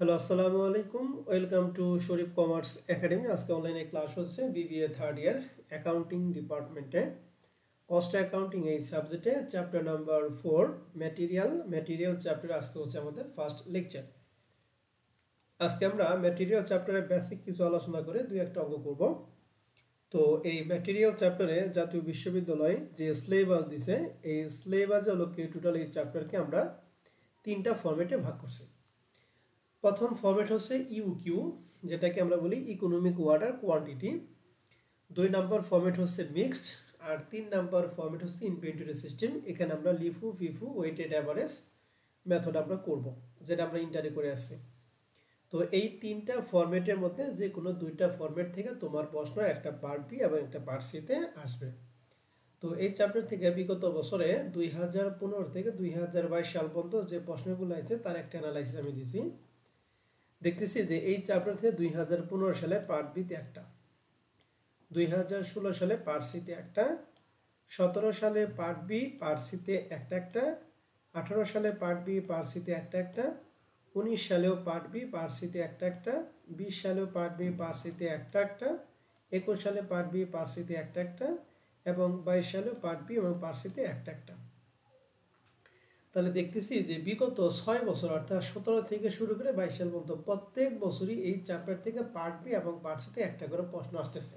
Hello আসসালামু আলাইকুম welcome to Sharif commerce academy আজকে অনলাইনে ক্লাস হচ্ছে বিবিএ থার্ড ইয়ার অ্যাকাউন্টিং ডিপার্টমেন্টে কস্ট অ্যাকাউন্টিং এই সাবজেক্টে চ্যাপ্টার নাম্বার 4 ম্যাটেরিয়াল চ্যাপ্টার আজকে হচ্ছে আমাদের ফার্স্ট লেকচার। আজকে আমরা ম্যাটেরিয়াল চ্যাপ্টারে বেসিক কিছু আলোচনা করে দুই একটা অঙ্ক করব। তো এই ম্যাটেরিয়াল চ্যাপ্টারে জাতীয় বিশ্ববিদ্যালয় যে সিলেবাস দিছে এই সিলেবাস হলো কি টোটাল এই চ্যাপ্টারকে আমরা তিনটা ফরম্যাটে ভাগ করছি। প্রথম ফরম্যাট হচ্ছে ইউকিউ, যেটাকে আমরা বলি ইকোনমিক ওয়ার্ডার কোয়ান্টিটি। দুই নম্বর ফরম্যাট হচ্ছে মিক্সড, আর তিন নম্বর ফরম্যাট হচ্ছে ইনভেন্টরি সিস্টেম। এখানে আমরা লিফু ফিফু ওয়েটেড অ্যাভারেজ মেথড আমরা করব, যেটা আমরা ইন্টারে করে আসছি। তো এই তিনটা ফরম্যাটের মধ্যে যে কোনো দুইটা ফরম্যাট থেকে তোমার প্রশ্ন একটা পার্ট বি এবং একটা পার্ট সিতে আসবে। তো এই চ্যাপ্টার থেকে বিগত বছরে 2015 থেকে 2022 সাল পর্যন্ত যে প্রশ্নগুলো আছে তার একটা অ্যানালাইসিস আমি দিয়েছি। দেখতেছি যে এই চ্যাপ্টার থেকে 2015 সালে পার্ট বিতে একটা, 2016 সালে পার্ট সিতে একটা, 17 সালে পার্ট বি পার্ট সিতে একটা, 18 সালে পার্ট বি পার্ট সিতে একটা, 19 সালেও পার্ট বি পার্ট সিতে একটা, 20 সালেও পার্ট বি পার্ট সিতে একটা, 21 সালে পার্ট বি পার্ট সিতে একটা এবং 22 সালেও পার্ট বি এবং পার্ট সিতে একটা। তাহলে দেখতেছি যে বিগত 6 বছর অর্থাৎ 17 থেকে শুরু করে 22 সাল পর্যন্ত প্রত্যেক বছরই এই চ্যাপ্টার থেকে পার্ট বি এবং পার্ট সিতে একটা করে প্রশ্ন আসতেছে।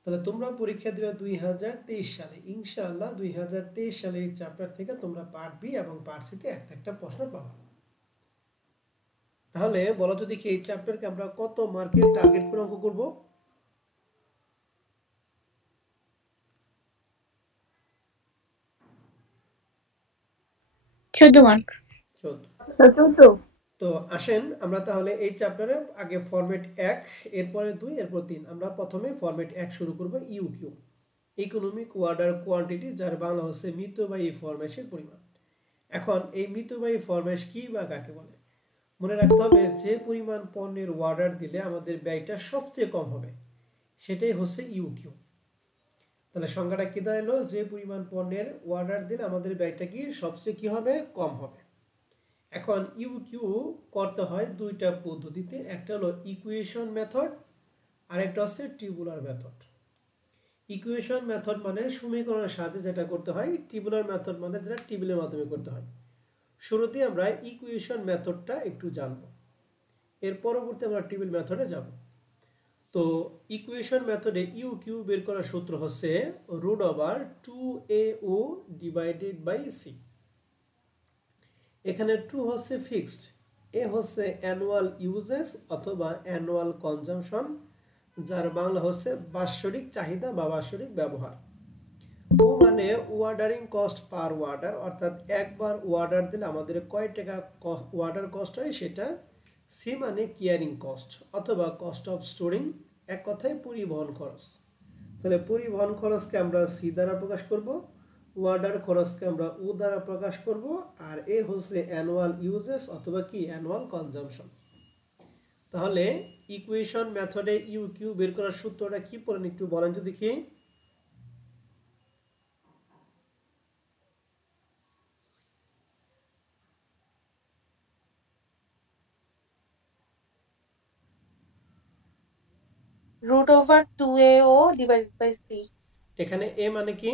তাহলে তোমরা পরীক্ষা দেবে 2023 সালে, ইনশাআল্লাহ 2023 সালে এই চ্যাপ্টার থেকে তোমরা পার্ট বি এবং পার্ট সিতে একটা প্রশ্ন পাবে। তাহলে বলো তো দেখি এই চ্যাপ্টারকে আমরা কত মার্কের টার্গেট করে অঙ্ক করব? চোদ্দ মার্ক। 14। তো আসেন আমরা তাহলে এই চ্যাপ্টারে আগে ফরম্যাট 1, এরপরে 2, এরপর 3। আমরা প্রথমে ফরম্যাট 1 শুরু করব, ইউকিউ ইকোনমিক ওয়ার্ডার কোয়ান্টিটি, যার বাংলা হচ্ছে মিতব্যয়ী ফরমেশের পরিমাণ। এখন এই মিতব্যয়ী ফরমেশ কি বা কাকে বলে? মনে রাখতে হবে যে পরিমাণ পণ্যের অর্ডার দিলে আমাদের ব্যয়টা সবচেয়ে কম হবে সেটাই হচ্ছে ইউকিউ। তাহলে সংখ্যাটা কি দাঁড়ালো? যে পরিমাণ পণ্যের অর্ডার দিলে আমাদের ব্যয়টা কি সবচেয়ে কি হবে? কম হবে। এখন ইউকিউ করতে হয় দুইটা পদ্ধতিতে, একটা হলো ইকুয়েশন মেথড আর একটা হচ্ছে টিবুলার মেথড। ইকুয়েশন মেথড মানে সমীকরণের সাহায্যে যেটা করতে হয়, টিবুলার মেথড মানে যেটা টেবিলের মাধ্যমে করতে হয়। শুরুতে আমরা ইকুয়েশন মেথডটা একটু জানব, এর পরবর্তী আমরা টেবিল মেথডে যাব। তো ইকুয়েশন মেথডে ইউ কিউ বের করার সূত্র হচ্ছে √2AO ডিভাইডেড বাই সি। এখানে 2 হচ্ছে ফিক্সড, এ হচ্ছে অ্যানুয়াল ইউজেস অথবা অ্যানুয়াল কনজাম্পশন, যার বাংলা হচ্ছে বাৎসরিক চাহিদা বা বাৎসরিক ব্যবহার। ও মানে ওয়ার্ডারিং কস্ট পার ওয়ার্ডার, অর্থাৎ একবার ওয়ার্ডার দিলে আমাদের কয় টাকা ওয়ার্ডার কস্ট হয় সেটা। সি মানে কেয়ারিং কস্ট অথবা কস্ট অফ স্টোরিং, এক কথায় পরিবহন খরচ। তাহলে পরিবহন খরচকে আমরা সি দ্বারা প্রকাশ করব, ওয়ার্ডার খরচকে আমরা ও দ্বারা প্রকাশ করব, আর এ হচ্ছে অ্যানুয়াল ইউজেস অথবা কি অ্যানুয়াল কনজাম্পশন। তাহলে ইকুয়েশন মেথডে ইউ কিউ বের করার সূত্রটা কি পড়েন একটু বলেন তো দেখি। √2AO divided by C. এখানে এ মানে কি?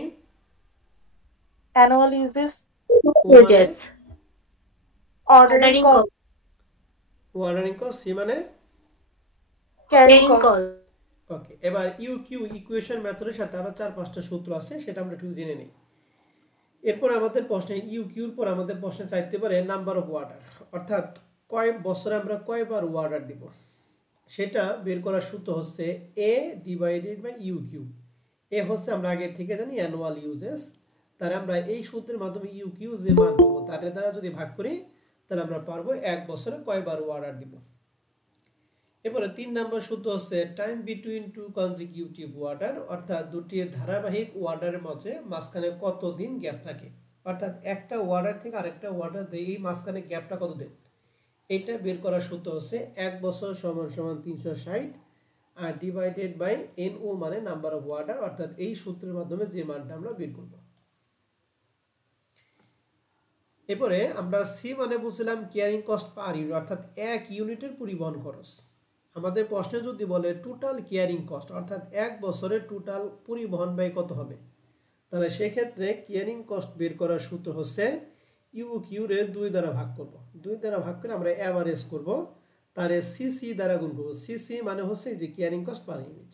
Annual uses. ও মানে Ordering cost. ওয়ার্ডারিং কস্ট, সি মানে Carrying cost. ওকে। এবার ইউ কিউ ইকুয়েশন মেথডের সাথে আরো 4-5টা সূত্র আছে, সেটা আমরা একটু জেনে নিই। এরপর আমাদের প্রশ্নে ইউ কিউর পর আমাদের প্রশ্নে চাইতে পারে নাম্বার অফ ওয়ার্ডার, অর্থাৎ কয় বছরে আমরা কয়বার ওয়ার্ডার দিব, সেটা বের করার সূত্র হচ্ছে এ ডিভাইডেড বাই ইউ কিউ। এ হচ্ছে আমরা আগে থেকে জানি অ্যানুয়াল ইউজেস, তাহলে আমরা এই সূত্রের মাধ্যমে ইউ কিউ যে মান পাবো তার দ্বারা যদি ভাগ করি তাহলে আমরা পারবো এক বছরে কয়বার ওয়ার্ডার দিব। এরপরে 3 নম্বর সূত্র হচ্ছে time between two consecutive order, অর্থাৎ দুটি ধারাবাহিক ওয়ার্ডারের মধ্যে মাঝখানে কতদিন গ্যাপ থাকে, অর্থাৎ একটা ওয়ার্ডার থেকে আরেকটা ওয়ার্ডার দিয়ে এই মাঝখানে গ্যাপটা কতদিন, এটা বের করার সূত্র হচ্ছে 1 বছর সমান সমান 360 আর ডিভাইডেড বাই এনও মানে নাম্বার অফ ওয়ার্ডার, অর্থাৎ এই সূত্রের মাধ্যমে যে মানটা আমরা বের করব। এরপরে আমরা সি মানে বুঝছিলাম ক্যারিং কস্ট পার ইউনিট, অর্থাৎ এক ইউনিটের পরিবহন খরচ। আমাদের প্রশ্নে যদি বলে টোটাল ক্যারিং কস্ট, অর্থাৎ এক বছরের টোটাল পরিবহন ব্যয় কত হবে, তাহলে সেক্ষেত্রে ক্যারিং কস্ট বের করার সূত্র হচ্ছে ইউ কিউ রে 2 দ্বারা ভাগ করব। 2 দ্বারা ভাগ করে আমরা অ্যাভারেজ করব, তারে সিসি দ্বারা গুণ করব। সিসি মানে হচ্ছে যে ক্যারিং কস্ট পার ইউনিট।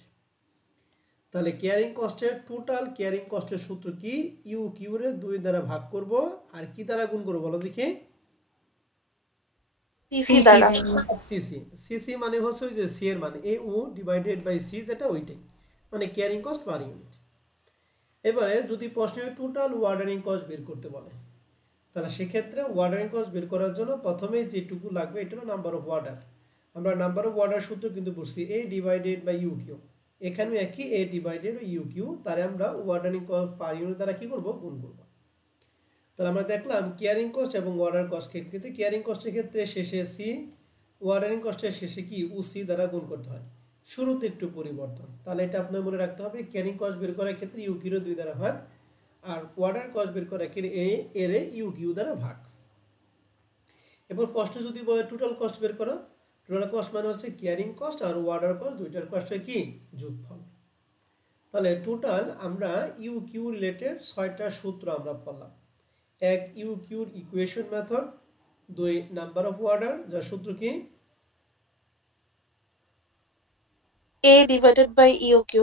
তাহলে ক্যারিং কস্টের টোটাল ক্যারিং কস্টের সূত্র কি? ইউ কিউ রে 2 দ্বারা ভাগ করব আর কি দ্বারা গুণ করব বলো দেখি? সিসি দ্বারা। সিসি। সিসি মানে হচ্ছে ওই যে সি এর মানে এ ও ডিভাইডেড বাই সি, যেটা ওইটাই মানে ক্যারিং কস্ট পার ইউনিট। এবারে যদি প্রশ্নে টোটাল ওয়ার্ডারিং কস্ট বের করতে বলে, তাহলে সেক্ষেত্রে ওয়ার্ডারিং কস্ট বের করার জন্য প্রথমে যেটুকু লাগবে এটা হলো নাম্বার অফ ওয়ার্ডার। আমরা নাম্বার অফ ওয়ার্ডার সূত্র কিন্তু পড়ছি এ ডিভাইডেড বাই ইউ কিউ, এখানেও একই এ ডিভাইডেড বাই ইউ কিউ, তারে আমরা ওয়ার্ডারিং কস্ট পার ইউনিট দ্বারা কি করব? গুণ করব। তাহলে আমরা দেখলাম ক্যারিং কস্ট এবং ওয়ার্ডার কস্ট ক্ষেত্রে ক্যারিং কস্টের ক্ষেত্রে শেষে সি, ওয়ার্ডারিং কস্টের শেষে কি উ সি দ্বারা গুণ করতে হয়, শুরুতে একটু পরিবর্তন। তাহলে এটা আপনার মনে রাখতে হবে, ক্যারিং কস্ট বের করার ক্ষেত্রে ইউ কিউ 2 দ্বারা ভাগ, আর ওয়ার্ডার কস্ট বের করার ক্ষেত্রে এ এর ইউ কিউ দ্বারা ভাগ। এবার প্রশ্ন যদি বলে টোটাল কস্ট বের করো, টোটাল কস্ট মানে হচ্ছে ক্যারিং কস্ট আর ওয়ার্ডার কস্ট দুইটার কস্টের কি যোগফল। তাহলে টোটাল আমরা ইউ কিউ রিলেটেড 6টা সূত্র আমরা পড়লাম। এক ইউ কিউর equation method, 2 number of order যার সূত্র কি A divided by EOQ.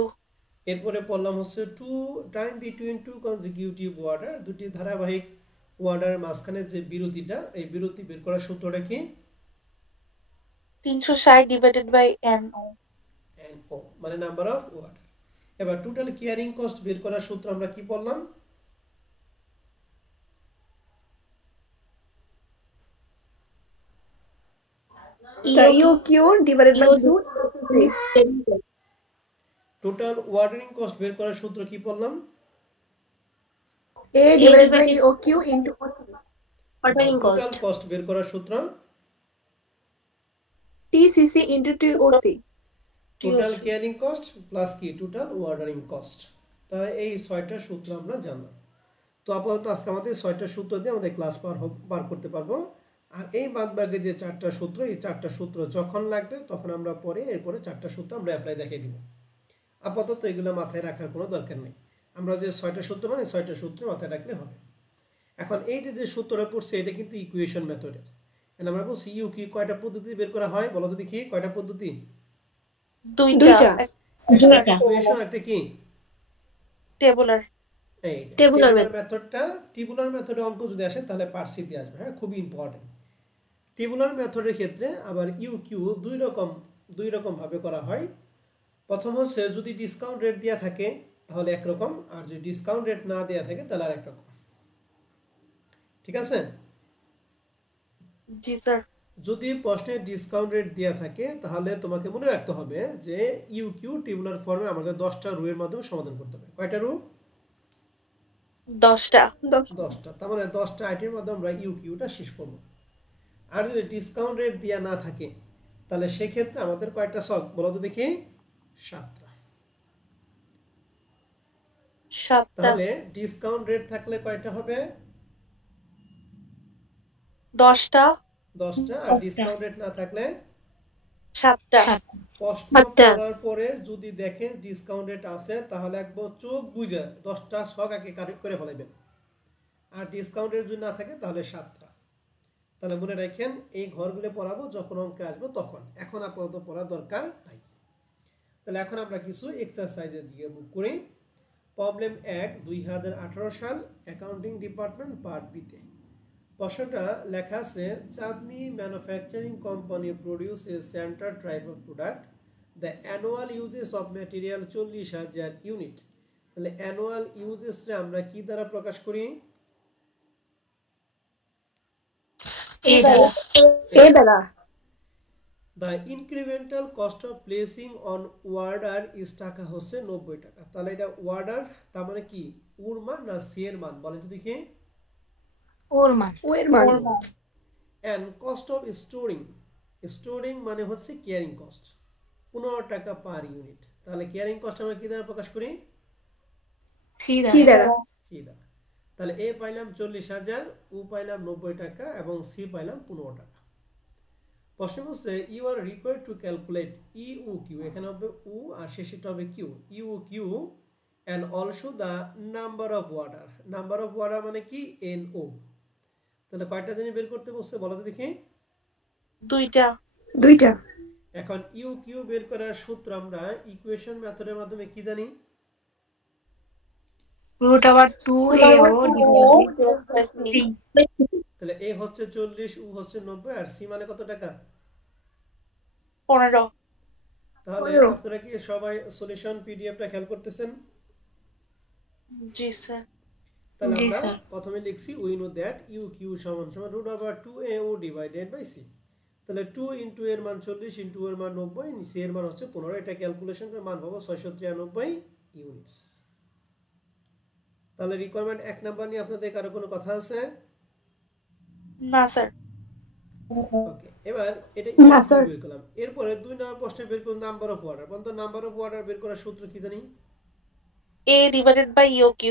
এরপরে পড়লাম হচ্ছে two time between two consecutive order, দুটি ধারাবাহিক ওয়ার্ডারের মাঝখানে যে বিরতিটা, এই বিরতি বের করার সূত্রটা কি? 360 divided by NO. NO মানে নাম্বার অফ ওয়ার্ডার। এবার টোটাল ক্যারিং কস্ট বের করার সূত্র আমরা কি পড়লাম? EOQ divided by 2. Total ordering cost বের করার সূত্র কি পড়লাম? A divided by EOQ into Ordering total cost. Cost বের করার সূত্র TCC into TOC. Total carrying cost plus কি টোটাল ওয়ার্ডারিং কস্ট। তাহলে এই 6টা সূত্র আমরা জানলাম। তো আপাতত আজকে আমাদের 6টা সূত্র দিয়ে আমাদের ক্লাস পার করতে পারবো। আর এই বাদবাকি যে 4টা সূত্র, এই 4টা সূত্র যখন লাগবে তখন আমরা পরে এরপরে 4টা সূত্র আমরা অ্যাপ্লাই দেখিয়ে দিব। আপাতত এগুলো মাথায় রাখার কোনো দরকার নেই, আমরা যে 6টা সূত্র মানে 6টা সূত্র মাথায় রাখলে হবে। এখন এই যে সূত্রটা পড়ছে এটা কিন্তু ইকুয়েশন মেথডের। এন্ড আমরা বলছি ইউ কি কয়টা পদ্ধতি বের করা হয় বলো তো দেখি? কয়টা পদ্ধতি? দুইটা। ইকুয়েশন একটা কি টেবুলার। এই টেবুলার মেথডটা, টেবুলার মেথডে অঙ্ক যদি আসে তাহলে পার্সিতে আসবে। হ্যাঁ, খুবই ইম্পর্টেন্ট। টেবুলার মেথডের ক্ষেত্রে আবার ইউ কিউ দুই রকম ভাবে করা হয়। প্রথম হচ্ছে যদি ডিসকাউন্ট রেট দেয়া থাকে তাহলে একরকম, আর যদি ডিসকাউন্ট রেট না দেয়া থাকে তাহলে আরেক রকম। ঠিক আছে? জি স্যার। যদি প্রশ্নে ডিসকাউন্ট রেট দেয়া থাকে তাহলে তোমাকে মনে রাখতে হবে যে ইউ কিউ টেবুলার ফর্মে আমাদের 10টা রো এর মাধ্যমে সমাধান করতে হবে। কয়টা রো? 10টা। 10টা। তার মানে 10টা আইটেমের মাধ্যমে আমরা ইউ কিউটা শেষ করব। আর যদি ডিসকাউন্ট রেট দেয়া না থাকে তাহলে সেক্ষেত্রে আমাদের কয়টা ছক বলো তো দেখি? 7টা। তাহলে ডিসকাউন্ট রেট থাকলে কয়টা হবে? 10টা। আর ডিসকাউন্ট রেট না থাকলে 7টা। প্রশ্ন পড়ার পরে যদি দেখেন ডিসকাউন্ট রেট আছে তাহলে একবার চোখ বুঝে 10টা ছক আগে করে ফেলাইবেন। আর ডিসকাউন্ট রেট যদি না থাকে তাহলে 7টা। তাহলে মনে রাখেন এই ঘরগুলো পড়াবো যখন অঙ্কে আসবো তখন, এখন আপাতত পড়ার দরকার নাই। তাহলে এখন আমরা কিছু এক্সারসাইজের দিকে মুভ করি। প্রবলেম 1 2018 সাল অ্যাকাউন্টিং ডিপার্টমেন্ট পার্ট বিতে প্রশ্নটা লেখা আছে Chandni manufacturing company produce a certain type of product, the annual usages of material 40,000 unit. তাহলে অ্যানুয়াল ইউজেসরে আমরা কি দ্বারা প্রকাশ করি? এ দ্বারা। The incremental cost of placing on order is টাকা হচ্ছে 90 টাকা। তাহলে এটা অর্ডার তার মানে কি ওর মান না সি এর মান বলেন তো দেখি? ওর মান। And cost of storing মানে হচ্ছে ক্যারিং কস্ট 15 টাকা পার ইউনিট। তাহলে ক্যারিং কস্ট আমরা কি দ্বারা প্রকাশ করি? সি দ্বারা। তাহলে তাহলে এ পাইলাম 40,000, ও পাইলাম 90 টাকা এবং সি পাইলাম 15 টাকা। প্রশ্ন বলছে you are required to calculate EOQ, এখানে হবে উ আর শেষেটা হবে Q, EOQ and also the number of order. Number of order মানে কি এন ও। তাহলে কয়টা জিনিস বের করতে বলছে বলো তো দেখি? দুইটা। এখন ইউ কিউ বের করার সূত্র আমরা ইকুয়েশন মেথডের মাধ্যমে কি জানি? তাহলে এ হচ্ছে 40, উ হচ্ছে 90 আর সি মানে কত টাকা? 15। তাহলে আপনারা কি সবাই সলিউশন পিডিএফটা খেয়াল করতেছেন? জি স্যার। তাহলে আমরা প্রথমে লিখছি we know that EOQ সমান সমান √2AO ডিভাইডেড বাই সি। তাহলে 2 ইনটু এর মান 40 ইনটু এর মান 90, সি এর মান হচ্ছে 15, এটা ক্যালকুলেশন করে মান পাবো 693 ইউনিটস। তাহলে রিকোয়ারমেন্ট 1 নাম্বার নিয়ে আপনাদের কারো কোনো কথা আছে? না স্যার। ওকে, এবার এটা বের করলাম। এরপরে 2 নাম্বার প্রশ্নে বের করলাম নাম্বার অফ ওয়াটার। বন্ধু নাম্বার অফ ওয়াটার বের করার সূত্র কি জানি? A divided by EO Q।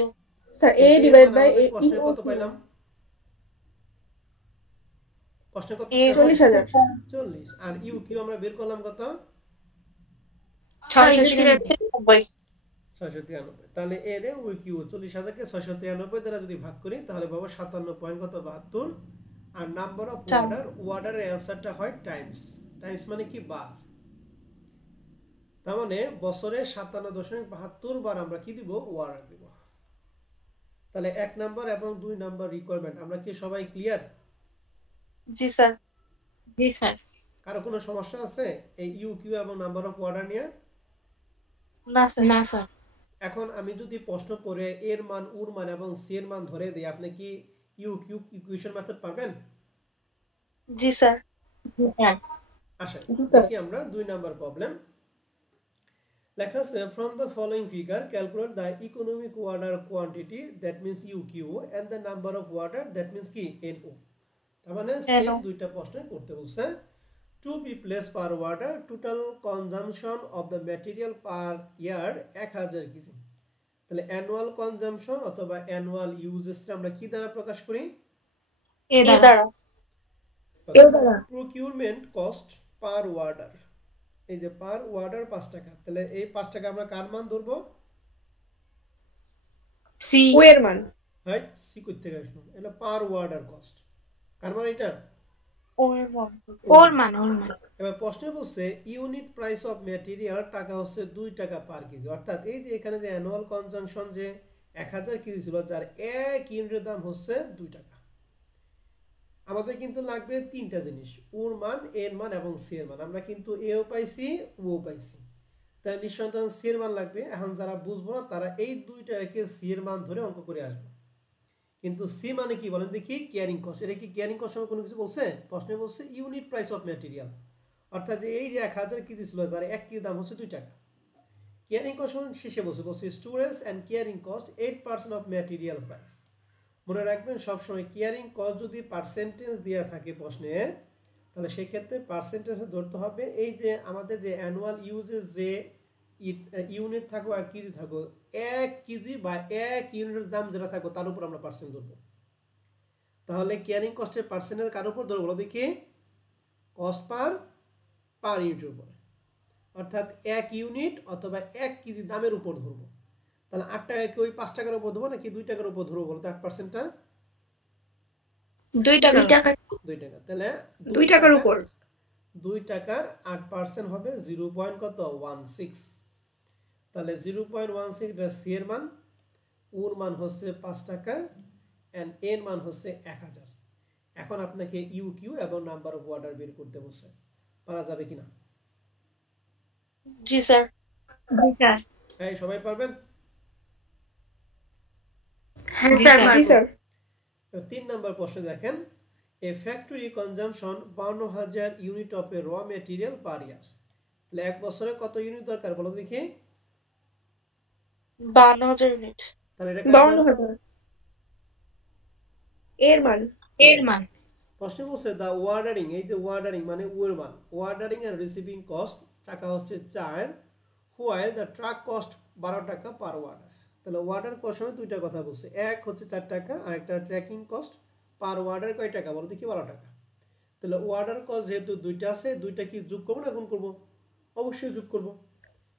Sir A divided by A প্রশ্নে কত পাইলাম? প্রশ্নে কত? 40,000। 40 আর ইউ কিউ আমরা বের করলাম কত? 693। 693। তাহলে এর ইউ কিউ 40,000 কে 693 দ্বারা যদি ভাগ করি তাহলে পাবো 57.72। আর নাম্বার অফ ওয়াটার, ওয়াটারের অ্যানসারটা হয় টাইমস। টাইমস মানে কি বার। তার মানে বছরে 57.72 বার আমরা কি দিব? ওয়াটার দিব। তাহলে 1 নাম্বার এবং 2 নাম্বার রিকোয়ারমেন্ট আমরা কি সবাই ক্লিয়ার? জি স্যার। কারো কোনো সমস্যা আছে এই ইউ কিউ এবং নাম্বার অফ ওয়াটার নিয়ে? না স্যার। এখন আমি যদি প্রশ্ন পড়ে এর মান, উর মান এবং সি এর মান ধরে দিই, আপনি কি ইউ কিউ ইকুয়েশন মেথড পাবেন? জি স্যার। আচ্ছা, দেখি আমরা 2 নাম্বার প্রবলেম। লেখা আছে from the following figure calculate the economic order quantity that means EOQ and the number of order that means কি এন ও। তার মানে সেম দুইটা প্রশ্ন করতে বলছে। To be place per order total consumption of the material per year 1000 KG. তাহলে annual consumption অথবা annual usages আমরা কি দ্বারা প্রকাশ করি? এ দ্বারা। প্রকিউরমেন্ট কস্ট পার ওয়াটার, এই যে পার ওয়াটার 5 টাকা। তাহলে এই 5 টাকা আমরা কার মান ধরবো? সি এর মান। রাইট, সি কই থেকে আসলো? এটা পার ওয়াটার কস্ট। কার মান এটা? ওর মান। এবার প্রশ্ন বলছে ইউনিট প্রাইস অফ ম্যাটেরিয়াল টাকা হচ্ছে 2 টাকা পার কেজি। অর্থাৎ এই যে এখানে যে অ্যানুয়াল কনজাম্পশন যে 1000 কেজি ছিল, যার 1 ইউনিটের দাম হচ্ছে 2 টাকা। আমাদের কিন্তু লাগবে 3টা জিনিস, ওর মান, এর মান এবং সি এর মান। আমরা কিন্তু এও পাইছি, ও পাইছি, তাই নিঃসন্দেহে সি এর মান লাগবে। এখন যারা বুঝবো না তারা এই দুইটাকে সি এর মান ধরে অঙ্ক করে আসবে। কিন্তু সি মানে কি বলেন দেখি? Carrying cost. এটা কি ক্যারিং কস্ট কোনো কিছু বলছে? প্রশ্নে বলছে ইউনিট প্রাইস অফ ম্যাটেরিয়াল, অর্থাৎ যে এই যে 1000 কেজি ছিল যার 1 কেজি দাম হচ্ছে 2 টাকা। ক্যারিং কস্ট শেষে বলছে storage and carrying cost 8% of material price. মনে রাখবেন সবসময় ক্যারিং কস্ট যদি পার্সেন্টেজ দেওয়া থাকে প্রশ্নে, তাহলে সেক্ষেত্রে পার্সেন্টেজে ধরতে হবে এই যে আমাদের যে অ্যানুয়াল ইউজেস যে ইউনিট থাকো আর কেজি থাকো, 1 কেজি বা 1 ইউনিটের দাম যেটা থাকবে তার উপর আমরা পার্সেন্ট ধরবো। তাহলে ক্যারিং কস্টের পার্সেন্টেজ কার উপর ধরবো বলো দেখি? কস্ট পার ইউনিটের উপর, অর্থাৎ 1 ইউনিট অথবা 1 কেজি দামের উপর ধরবো। তাহলে 8 টাকা কি ওই 5 টাকার উপর ধরবো নাকি 2 টাকার উপর ধরবো বলো তো? 8%টা 2 টাকা। 2 টাকা। তাহলে 2 টাকার উপর 2 টাকার 8% হবে 0.16। তাহলে 0.16 এটা সি এর মান, ওর মান হচ্ছে 5 টাকা এন্ড এর মান হচ্ছে 1000। এখন আপনাকে ইউ কিউ এবং নাম্বার অফ ওয়াটার বের করতে বলছে। পারা যাবে কিনা? জি স্যার। হ্যাঁ, সবাই পারবেন? হ্যাঁ স্যার। 3 নাম্বার প্রশ্ন দেখেন, এ ফ্যাক্টরি কনজাম্পশন 52,000 ইউনিট অফ এ র ম্যাটেরিয়াল পার ইয়ার। তাহলে এক বছরে কত ইউনিট দরকার বলো দেখি? 52,000 ইউনিট। তাহলে এটা 52,000 এর মান। প্রশ্ন বলছে দা ওয়ার্ডারিং, এই যে ওয়ার্ডারিং মানে ওর মান, ওয়ার্ডারিং এন্ড রিসিভিং কস্ট টাকা হচ্ছে 4, হুয়াইল দ্য ট্রাক কস্ট 12 টাকা পার ওয়ার্ডার। তাহলে ওয়ার্ডার কস্ট সময় দুইটা কথা বলছে, এক হচ্ছে 4 টাকা আর একটা ট্র্যাকিং কস্ট পার ওয়ার্ডার কয় টাকা বলো দেখি, 12 টাকা। তাহলে ওয়ার্ডার কস্ট যেহেতু দুইটা আছে, দুইটা কি যোগ করবো না গুণ করবো? অবশ্যই যোগ করবো।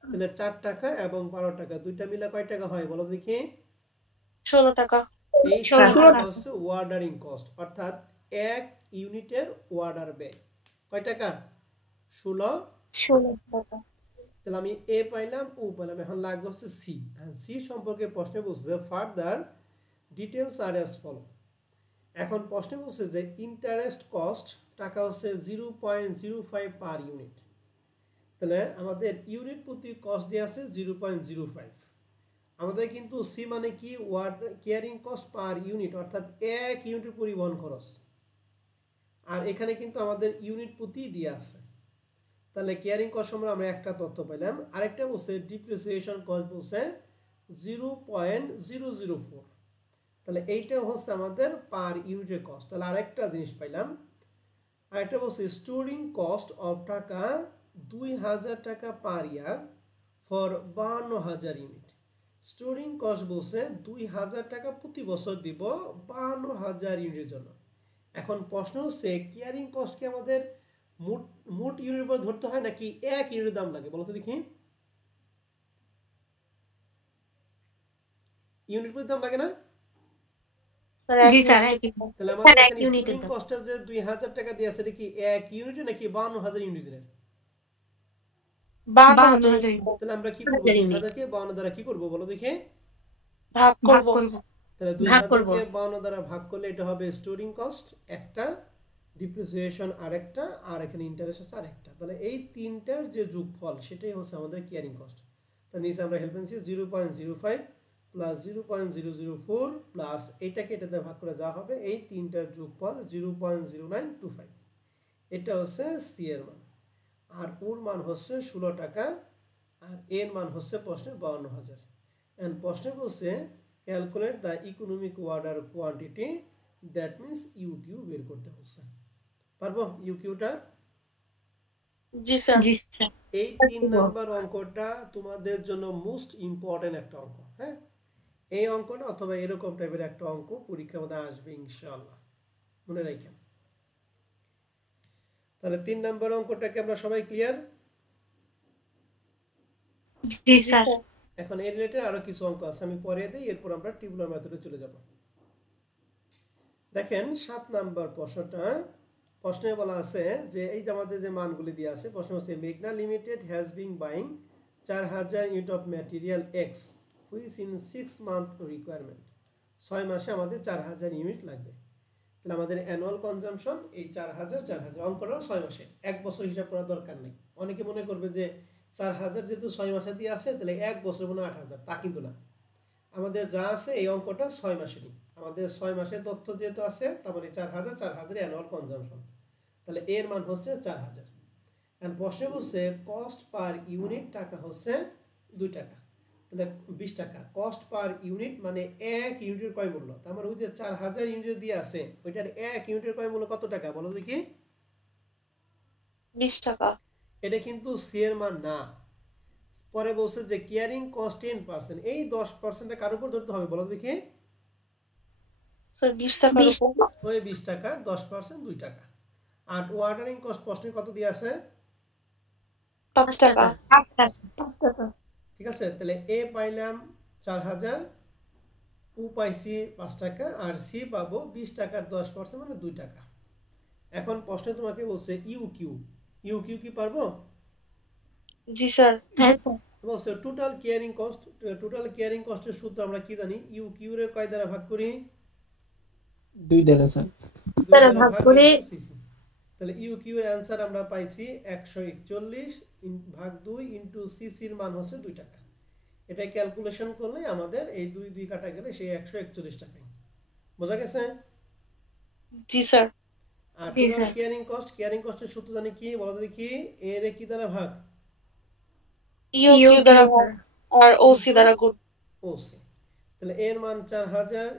তাহলে 4 টাকা এবং 12 টাকা দুইটা মিলে কয় টাকা হয় বলো দেখি? 16 টাকা। এই 16 টাকা হচ্ছে ওয়ার্ডারিং কস্ট, অর্থাৎ এক ইউনিটের ওয়ার্ডার ব্যয় কয় টাকা? 16 টাকা। তাহলে আমি এ পাইলাম, ও পাইলাম, এখন লাগবে হচ্ছে সি। সি সম্পর্কে প্রশ্নে বলছে ফার্দার ডিটেলস আর অ্যাজ ফলো। এখন প্রশ্নে বলছে যে ইন্টারেস্ট কস্ট টাকা হচ্ছে 0.05 পার ইউনিট। তাহলে আমাদের ইউনিট প্রতি কস্ট দেওয়া আছে 0.05। আমাদের কিন্তু সি মানে কি, water caring cost per unit, অর্থাৎ এক ইউনিটের পরিবহন খরচ। আর এখানে কিন্তু আমাদের ইউনিট প্রতি দিয়ে আছে। তাহলে কেয়ারিং কস্ট সম্পর্কে আমরা একটা তথ্য পেলাম। আরেকটা বলছে ডিপ্রিসিয়েশন কস্ট বলছে 0.004। তাহলে এইটা হচ্ছে আমাদের পার ইউনিটের কস্ট। তাহলে আরেকটা জিনিস পাইলাম, আরেকটা বলছে স্টোরিং কস্ট অফ টাকা 2000 টাকা পার year for 52,000 unit. Storing cost বলছে 2000 টাকা প্রতি বছর দিব 52,000 ইউনিটের জন্য। এখন প্রশ্ন হচ্ছে কেয়ারিং কস্ট কি আমাদের মোট ইউনিটের উপর ধরতে হয় নাকি এক ইউনিটের দাম লাগে বলো তো দেখি? ইউনিট প্রতি দাম লাগে না? জি স্যার, তাহলে আমাদের এখানে স্টোরিং কস্টটা যে 2000 টাকা দিয়ে আছে, এটা কি এক ইউনিটে নাকি 52,000 ইউনিটের? 52,000। তাহলে আমরা কি করব, 2000 কে 52 দ্বারা কি করব বলো দেখি? ভাগ করব। তাহলে 2000 কে 52 দ্বারা ভাগ করলে এটা হবে স্টোরিং কস্ট একটা, ডিপ্রিসিয়েশন আরেকটা, আর এখানে ইন্টারেস্ট আছে আরেকটা। তাহলে এই তিনটার যে যোগফল সেটাই হচ্ছে আমাদের কেয়ারিং কস্ট। তাহলে নিচে আমরা হেল্প পেয়েছি 0.05 প্লাস 0.004 প্লাস এইটাকে এটাতে ভাগ করে যা হবে এই তিনটার যোগফল 0.0925। এটা হচ্ছে সি এর মান, আর ওর মান হচ্ছে 16 টাকা, আর এর মান হচ্ছে প্রশ্নে 52,000। এন্ড প্রশ্নে বলছে calculate the economic order quantity, that means EOQ বের করতে হচ্ছে। পারবো ইউকিউটা? জি স্যার। এই 3 নাম্বার অঙ্কটা তোমাদের জন্য মোস্ট ইম্পর্টেন্ট একটা অঙ্ক। হ্যাঁ, এই অঙ্কটা অথবা এরকম টাইপের একটা অঙ্ক পরীক্ষার মধ্যে আসবে ইনশাআল্লাহ, মনে রাখেন। তাহলে 3 নাম্বার অঙ্কটাকে আমরা সবাই ক্লিয়ার? জি স্যার। এখন এর রিলেটেড আরো কিছু অঙ্ক আছে, আমি পরে দেই, এরপর আমরা টেবুলার মেথডে চলে যাব। দেখেন 7 নাম্বার প্রশ্নে বলা আছে যে এই যে আমাদের যে মানগুলি দিয়ে আছে, প্রশ্ন হচ্ছে মেঘনা limited has been buying 4000 unit of material x which in 6 month requirement. 6 মাসে আমাদের 4000 ইউনিট লাগবে। তাহলে আমাদের অ্যানুয়াল কনজাম্পশন এই 4000 অঙ্কটা 6 মাসে, এক বছর হিসাব করার দরকার নেই। অনেকে মনে করবে যে 4000 যেহেতু 6 মাসে দিয়ে আছে তাহলে এক বছর মনে 8000, তা কিন্তু না। আমাদের যা আছে এই অঙ্কটা 6 মাসেরই, আমাদের 6 মাসের তথ্য যেহেতু আছে তার মানে 4000 অ্যানুয়াল কনজাম্পশন। তাহলে এর মান হচ্ছে 4000। এন্ড প্রশ্নে বলছে কস্ট পার ইউনিট টাকা হচ্ছে 2 টাকা, তাহলে 20 টাকা। কস্ট পার ইউনিট মানে এক ইউনিটের ক্রয় মূল্য, তার মানে ওই যে 4000 ইউনিট দিয়ে আছে ওইটার এক ইউনিটের ক্রয় মূল্য কত টাকা বলো দেখি? 20 টাকা। এটা কিন্তু সি এর মান না। পরে বলছে যে কেয়ারিং কস্ট 10%, এই 10%টা কার উপর ধরতে হবে বলো দেখি? স্যার 20 টাকার উপর। ওই 20 টাকা 10% 2 টাকা। আর ওয়াটারিং কস্ট প্রশ্নে কত দিয়ে আছে? 5 টাকা। ঠিক আছে, তাহলে এ পাইলাম 4000, ও পাইছি 5 টাকা, আর সি পাবো 20 টাকার 10% মানে 2 টাকা। এখন প্রশ্নে তোমাকে বলছে ইউকিউ কি পারবো? জি স্যার। হ্যাঁ স্যার। বলছে টোটাল কেয়ারিং কস্টের সূত্র আমরা কি জানি? ইউকিউ রে কয় দ্বারা ভাগ করি? 2 দ্বারা স্যার। 2 দ্বারা ভাগ করে সিসি। তাহলে ইউকিউ এর आंसर আমরা পাইছি 141 ভাগ 2 ইনটু সিসি এর মান হচ্ছে 2 টাকা। এটা ক্যালকুলেশন করলে আমাদের এই 2 কাটা গেলে সেই 141 টাকাই। বোঝা গেছে? জি স্যার। আর টোটাল কেয়ারিং কস্টের সূত্র জানি কি বলো দেখি? এ রে কি দ্বারা ভাগ? ইউ দ্বারা ভাগ আর ওসি দ্বারা গুণ। ওসি। তাহলে এর মান 4000,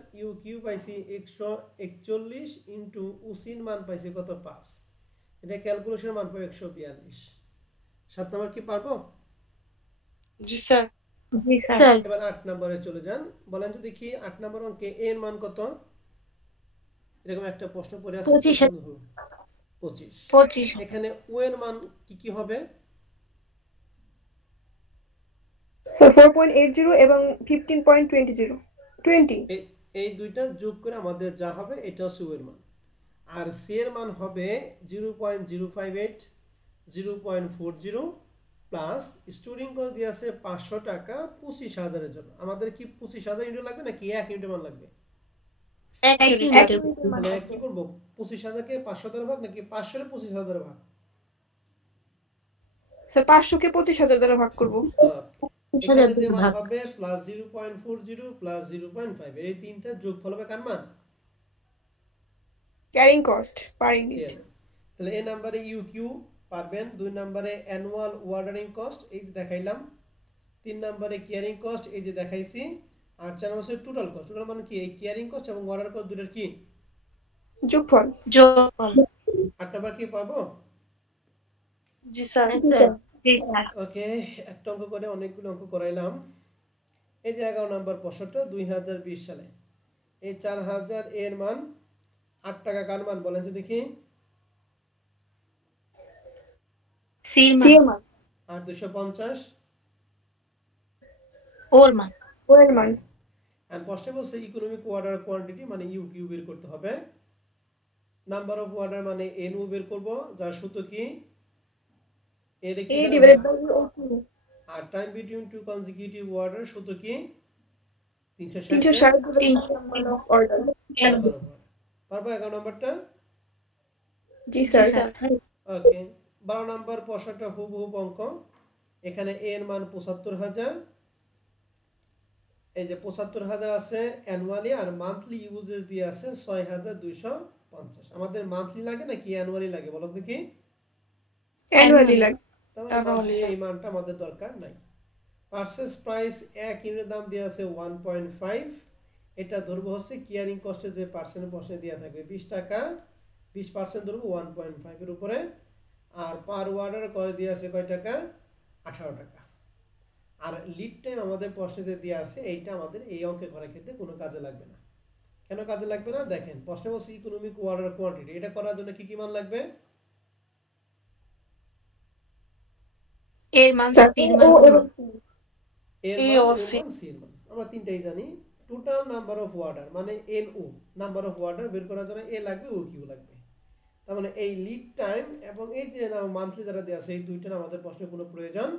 ইউ পাইছি 141 ইনটু ওসির মান পাইছি কত? 5। এটা ক্যালকুলেশন মান পাবো 142। 7 নাম্বার কি পারবো? জি স্যার। জি স্যার স্যার এবার 8 নম্বরে চলে যান। বলেন তো দেখি 8 নম্বর অঙ্কে a এর মান কত? এরকম একটা প্রশ্ন পড়ে আছে, খুব 25,000 সুন্দর হলো। 25। 25 এখানে ও এর মান কি হবে? স্যার 4.80 এবং 15.20 20 এই এই দুইটা যোগ করে আমাদের যা হবে এটা হচ্ছে ও এর মান। আর সি এর মান হবে 0.058, 0.40 প্লাস স্টোরিং করে দিয়ে আছে 500 টাকা 25,000 এর জন্য। আমাদের কি 25,000 ইউনিট লাগবে নাকি 1 ইউনিটের মান লাগবে? 1 এক ইউনিট ইউনিটের তাহলে কি করব, 25,000 কে 500 দ্বারা ভাগ নাকি 500 এর 25,000 দ্বারা ভাগ? স্যার 500 কে 25,000 দ্বারা ভাগ করব। এখানে যে মান হবে প্লাস 0.40 প্লাস 0.5 এই তিনটা যোগফল হবে কার মান? Carrying cost per unit. CL। তাহলে এই নম্বরে ইউ কিউ পারবেন, 2 নম্বরে অ্যানুয়াল ওয়ার্ডারিং কস্ট এই যে দেখাইলাম, 3 নম্বরে কিয়ারিং কস্ট এই যে দেখাইছি, আর 4 নম্বরে টোটাল কস্ট। টোটাল মানে কি এই কিয়ারিং কস্ট এবং ওয়ার্ডার কস্ট দুটোর কি যোগফল। যোগফল 8 নম্বর কি পারবো? জি স্যার স্যার জি স্যার ওকে, একটা অঙ্ক করে অনেকগুলো অঙ্ক করাইলাম। এই যে 11 নম্বর প্রশ্নটা 2020 সালে এই 4000 এর মান 8 টাকা কার মান বলেন তো দেখি? সি এর সি মান এর মান আর 250 ওর মান ও এর মান এন্ড প্রশ্নে বলছে ইকোনমিক ওয়ার্ডার কোয়ান্টিটি মানে ইউ কিউ বের করতে হবে। নাম্বার অফ ওয়ার্ডার মানে এন ও বের করব, যার সূত্র কি এ রে কি a জানো? ডিভাইডেড বাই O2 আর time between two consecutive order সূত্র কি 360 360 number of order. Number of order. পারবো 11 নম্বরটা? জি জি স্যার। স্যার ওকে, 12 নম্বর প্রশ্নটা হুবহু অঙ্ক। এখানে এ এর মান 75,000, এই যে 75,000 আছে অ্যানুয়ালি, আর মান্থলি ইউজেস দিয়ে আছে 6,250। আমাদের মান্থলি লাগে নাকি অ্যানুয়ালি লাগে বলো দেখি? অ্যানুয়ালি লাগে। তাহলে মান্থলি এই মানটা আমাদের দরকার নাই। পারচেজ প্রাইস 1 ইউনিটের দাম দেওয়া আছে 1.5, এটা ধরবো হচ্ছে কিয়ারিং কস্টে যে পার্সেন্ট প্রশ্নে দেওয়া থাকবে 20 টাকা, 20% ধরবো 1.5 এর উপরে। আর পার ওয়ার্ডার কয় দেওয়া আছে কয় টাকা? 18 টাকা। আর লিড টাইম আমাদের প্রশ্নে যে দেওয়া আছে এইটা আমাদের এই অঙ্কে করার ক্ষেত্রে কোনো কাজে লাগবে না। কেন কাজে লাগবে না? দেখেন প্রশ্নে বলছে ইকোনমিক ওয়ার্ডার কোয়ান্টিটি, এটা করার জন্য কি কি মান লাগবে? এর মান স্যার সির ও মান এবং এর A মান ও ও C মান সি এর মান আমরা তিনটাই জানি। টোটাল নাম্বার অফ ওয়ার্ডার মানে N O, number of order বের করার জন্য এ লাগবে ও কিউ লাগবে। তার মানে এই লিড টাইম এবং এই যে মান্থলি যারা দেওয়া আছে এই দুইটার আমাদের প্রশ্নে কোনো প্রয়োজন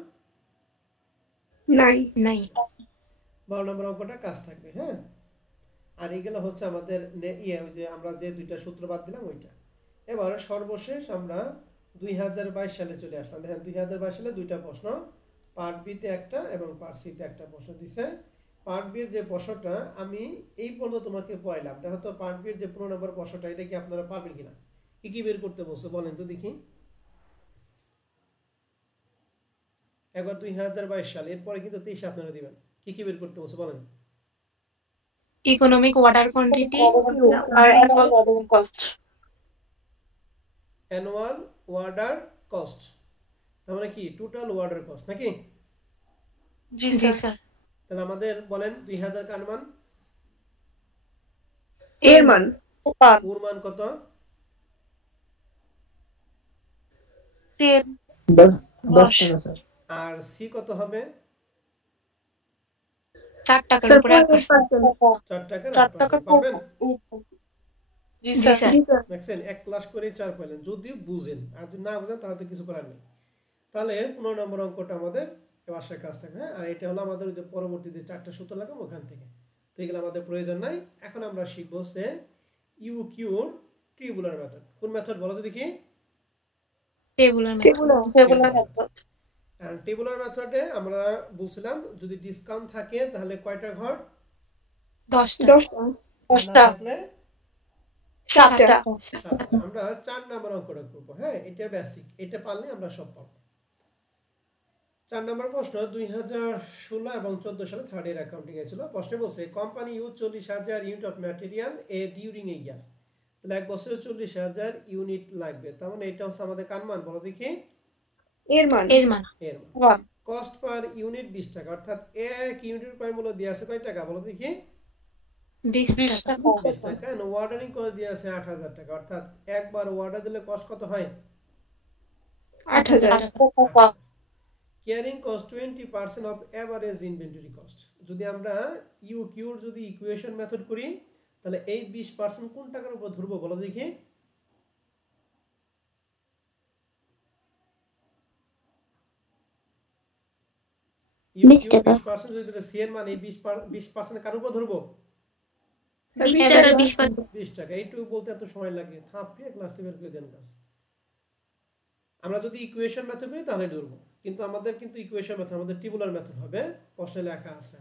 নাই। নাই। 12 নম্বর অঙ্কটা কাজ থাকবে। হ্যাঁ, আর এইগুলো হচ্ছে আমাদের ওই যে আমরা যে দুইটা সূত্র বাদ দিলাম ওইটা। এবার সর্বশেষ আমরা 2022 সালে চলে আসলাম। দেখেন 2022 সালে দুইটা প্রশ্ন, পার্ট বি তে একটা এবং পার্ট সি তে একটা প্রশ্ন দিছে। পার্ট বি এর যে প্রশ্নটা আমি এই পর্যন্ত তোমাকে পড়াইলাম, দেখো তো পার্ট বি এর যে 15 নম্বর প্রশ্নটা এটা কি আপনারা পারবেন কিনা? কি কি বের করতে বলছে বলেন তো দেখি। একবার 2022 সাল, এরপরে কিন্তু 23 আপনারা দিবেন। কি কি বের করতে বলছে বলেন? ইকোনমিক ওয়াটার কোয়ান্টিটি আর annual ordering cost. Annual order cost, তার মানে কি টোটাল ওয়ার্ডার কস্ট নাকি? জি জি স্যার স্যার তাহলে আমাদের বলেন 2000 কার মান, এর মান পার ওর মান কত? সি এর 10 টাকা স্যার। আর সি কত হবে? 4 টাকার স্যার উপরে 8%। 4 টাকার 4 8% টাকা পাবেন? জি জি স্যার স্যার জি স্যার। দেখছেন এক ক্লাস করে 4 পেলেন, যদি বুঝেন। আর যদি না বুঝেন তাহলে তো কিছু করার নেই। তাহলে 15 নম্বর অঙ্কটা আমাদের বাসায় কাজ থাকে। হ্যাঁ, আর এটা হলো আমাদের ওই যে পরবর্তীতে 4টা সূত্র লাগাবো ওখান থেকে, তো এগুলো আমাদের প্রয়োজন নাই। এখন আমরা শিখবো সে ইউ কিউর টেবুলার মেথড। কোন মেথড বলো তো দেখি? Tabular method tabular tabular method. আর টেবুলার মেথডে আমরা বলছিলাম যদি ডিসকাউন্ট থাকে তাহলে কয়টা ঘর? 10টা 10টা না 10টা থাকলে 7টা। 7টা। আমরা 4 নম্বর অঙ্কটা করব। হ্যাঁ, এটা বেসিক, এটা পারলে আমরা সব পাবো। 4 নম্বর প্রশ্ন 2016 এবং 14 সালে থার্ড ইয়ার অ্যাকাউন্টিং এ ছিল। প্রশ্নে বলছে company use 40,000 unit of material a during a year. তাহলে এক বছরে 40,000 ইউনিট লাগবে। তার মানে এটা হচ্ছে আমাদের কার মান বলো দেখি? এর মান এর মান এর মান। ওয়ান কস্ট পার ইউনিট 20 টাকা, অর্থাৎ এক ইউনিটের ক্রয় মূল্য দেওয়া আছে কয় টাকা বলো দেখি? 20 20 টাকা। টাকা 20 টাকা। এন্ড ওয়ার্ডারিং কস্ট দেওয়া আছে 8000 টাকা, অর্থাৎ একবার অর্ডার দিলে কস্ট কত হয়? 8000 টাকা carrying cost 20% of average inventory cost. যদি আমরা ইউকিউর যদি ইকুয়েশন মেথড করি তাহলে এই 20% কোন টাকার উপর ধরবো বলো দেখি? 20 টাকা। 20% যদি ধরে সি এর মান এই 20% কার উপর ধরবো? স্যার 20 এটার টাকা 20% 20 টাকা। এইটুকু বলতে এত সময় লাগে, থাপিয়ে ক্লাসটি বের করে দেন কাজ। আমরা যদি ইকুয়েশন মেথড করি তাহলে ধরবো, কিন্তু আমাদের কিন্তু ইকুয়েশন মেথড, আমাদের টেবুলার মেথড হবে, প্রশ্নে লেখা আছে।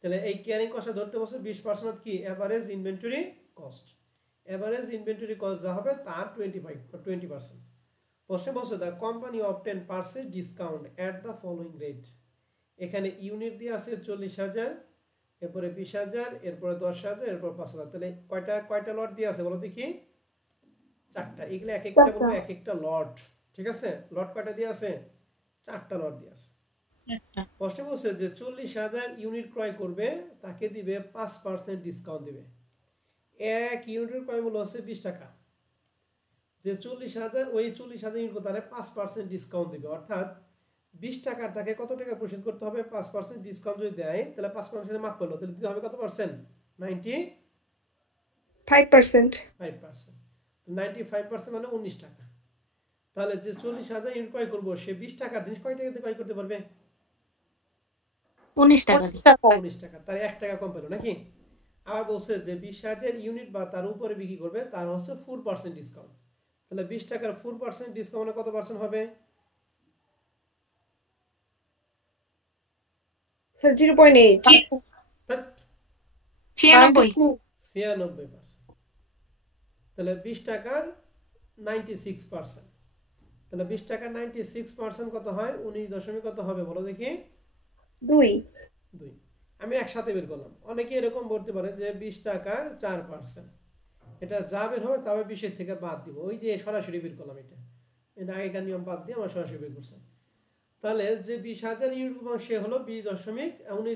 তাহলে এই ক্যারিং কস্ট ধরতে বলছে 20% অফ কি? Average inventory cost. Average inventory cost যা হবে তার 20%। প্রশ্নে বলছে the company obtain purchase discount at the following rate. এখানে ইউনিট দিয়ে আছে 40,000, এরপরে 20,000, এরপরে 10,000, এরপর 5,000। তাহলে কয়টা লট দিয়ে আছে বলো দেখি? 4টা। এগুলো এক একটা বলবো এক একটা লট, ঠিক আছে? লট কয়টা দিয়ে আছে? 4টা লট দিয়ে আছে। প্রশ্ন বলছে যে 40,000 ইউনিট ক্রয় করবে তাকে দিবে 5% ডিসকাউন্ট দিবে। এক ইউনিটের ক্রয় মূল্য হচ্ছে 20 টাকা। যে 40,000 ওই 40,000 ইউনিট তারে 5% ডিসকাউন্ট দিবে, অর্থাৎ 20 টাকার তাকে কত টাকা পরিশোধ করতে হবে? 5% ডিসকাউন্ট যদি দেয় তাহলে 5% মাফ করলো, তাহলে দিতে হবে কত পার্সেন্ট? 5%। 95%। 95% মানে 19 টাকা। তাহলে যে 40,000 ইউনিট ক্রয় করবো সে 20 টাকার জিনিস কয় টাকাতে ক্রয় করতে পারবে? 19 টাকা দিয়ে। 19 টাকা। তার 1 টাকা কম পেলো নাকি? আবার বলছে যে 20,000 ইউনিট বা তার উপরে বিক্রি করবে, তার হচ্ছে 4% ডিসকাউন্ট। তাহলে 20 টাকার 4% ডিসকাউন্টে কত পার্সেন্ট হবে? স্যার 0.8। 96। 96%। তাহলে 20 টাকার 96%। তাহলে 20 টাকার 96% কত হয়? 19 দশমিক কত হবে বলো দেখি? 2। 2। আমি একসাথে বের করলাম। অনেকে এরকম বলতে পারে যে 20 টাকার 4%, এটা যা বের হবে তবে 20 থেকে বাদ দিব, ওই যে সরাসরি বের করলাম। এটা আগেকার নিয়ম বাদ দিয়ে আমার সরাসরি বের করছে। তাহলে যে 20,000 ইউনিট সে হলো 19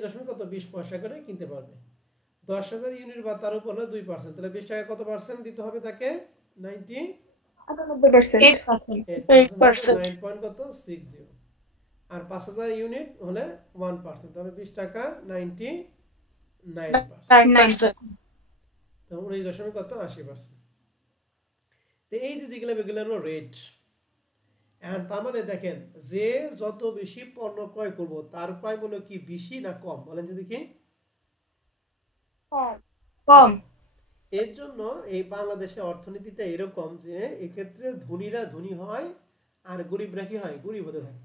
দশমিক কত 20 পয়সা করে কিনতে পারবে। 10,000 ইউনিট বা তার উপর হলো 2%, তাহলে 20 টাকা কত পার্সেন্ট দিতে হবে তাকে? 98%। 8%। 9.60। আর 5,000 ইউনিট হলে 1%, তাহলে 20 টাকা 99%। 9%। তো 19 দশমিক কত 80%। তো এই যে যেগুলো এগুলো হলো রেট। এখন তার মানে দেখেন যে যত বেশি পণ্য ক্রয় করব তার ক্রয় মূল্য কি বেশি না কম বলেন তো দেখি? কম। এর জন্য এই বাংলাদেশের অর্থনীতিটা এরকম যে এক্ষেত্রে ধনীরা ধনী হয় আর গরিবরা কি হয়? গরিব হতে থাকে।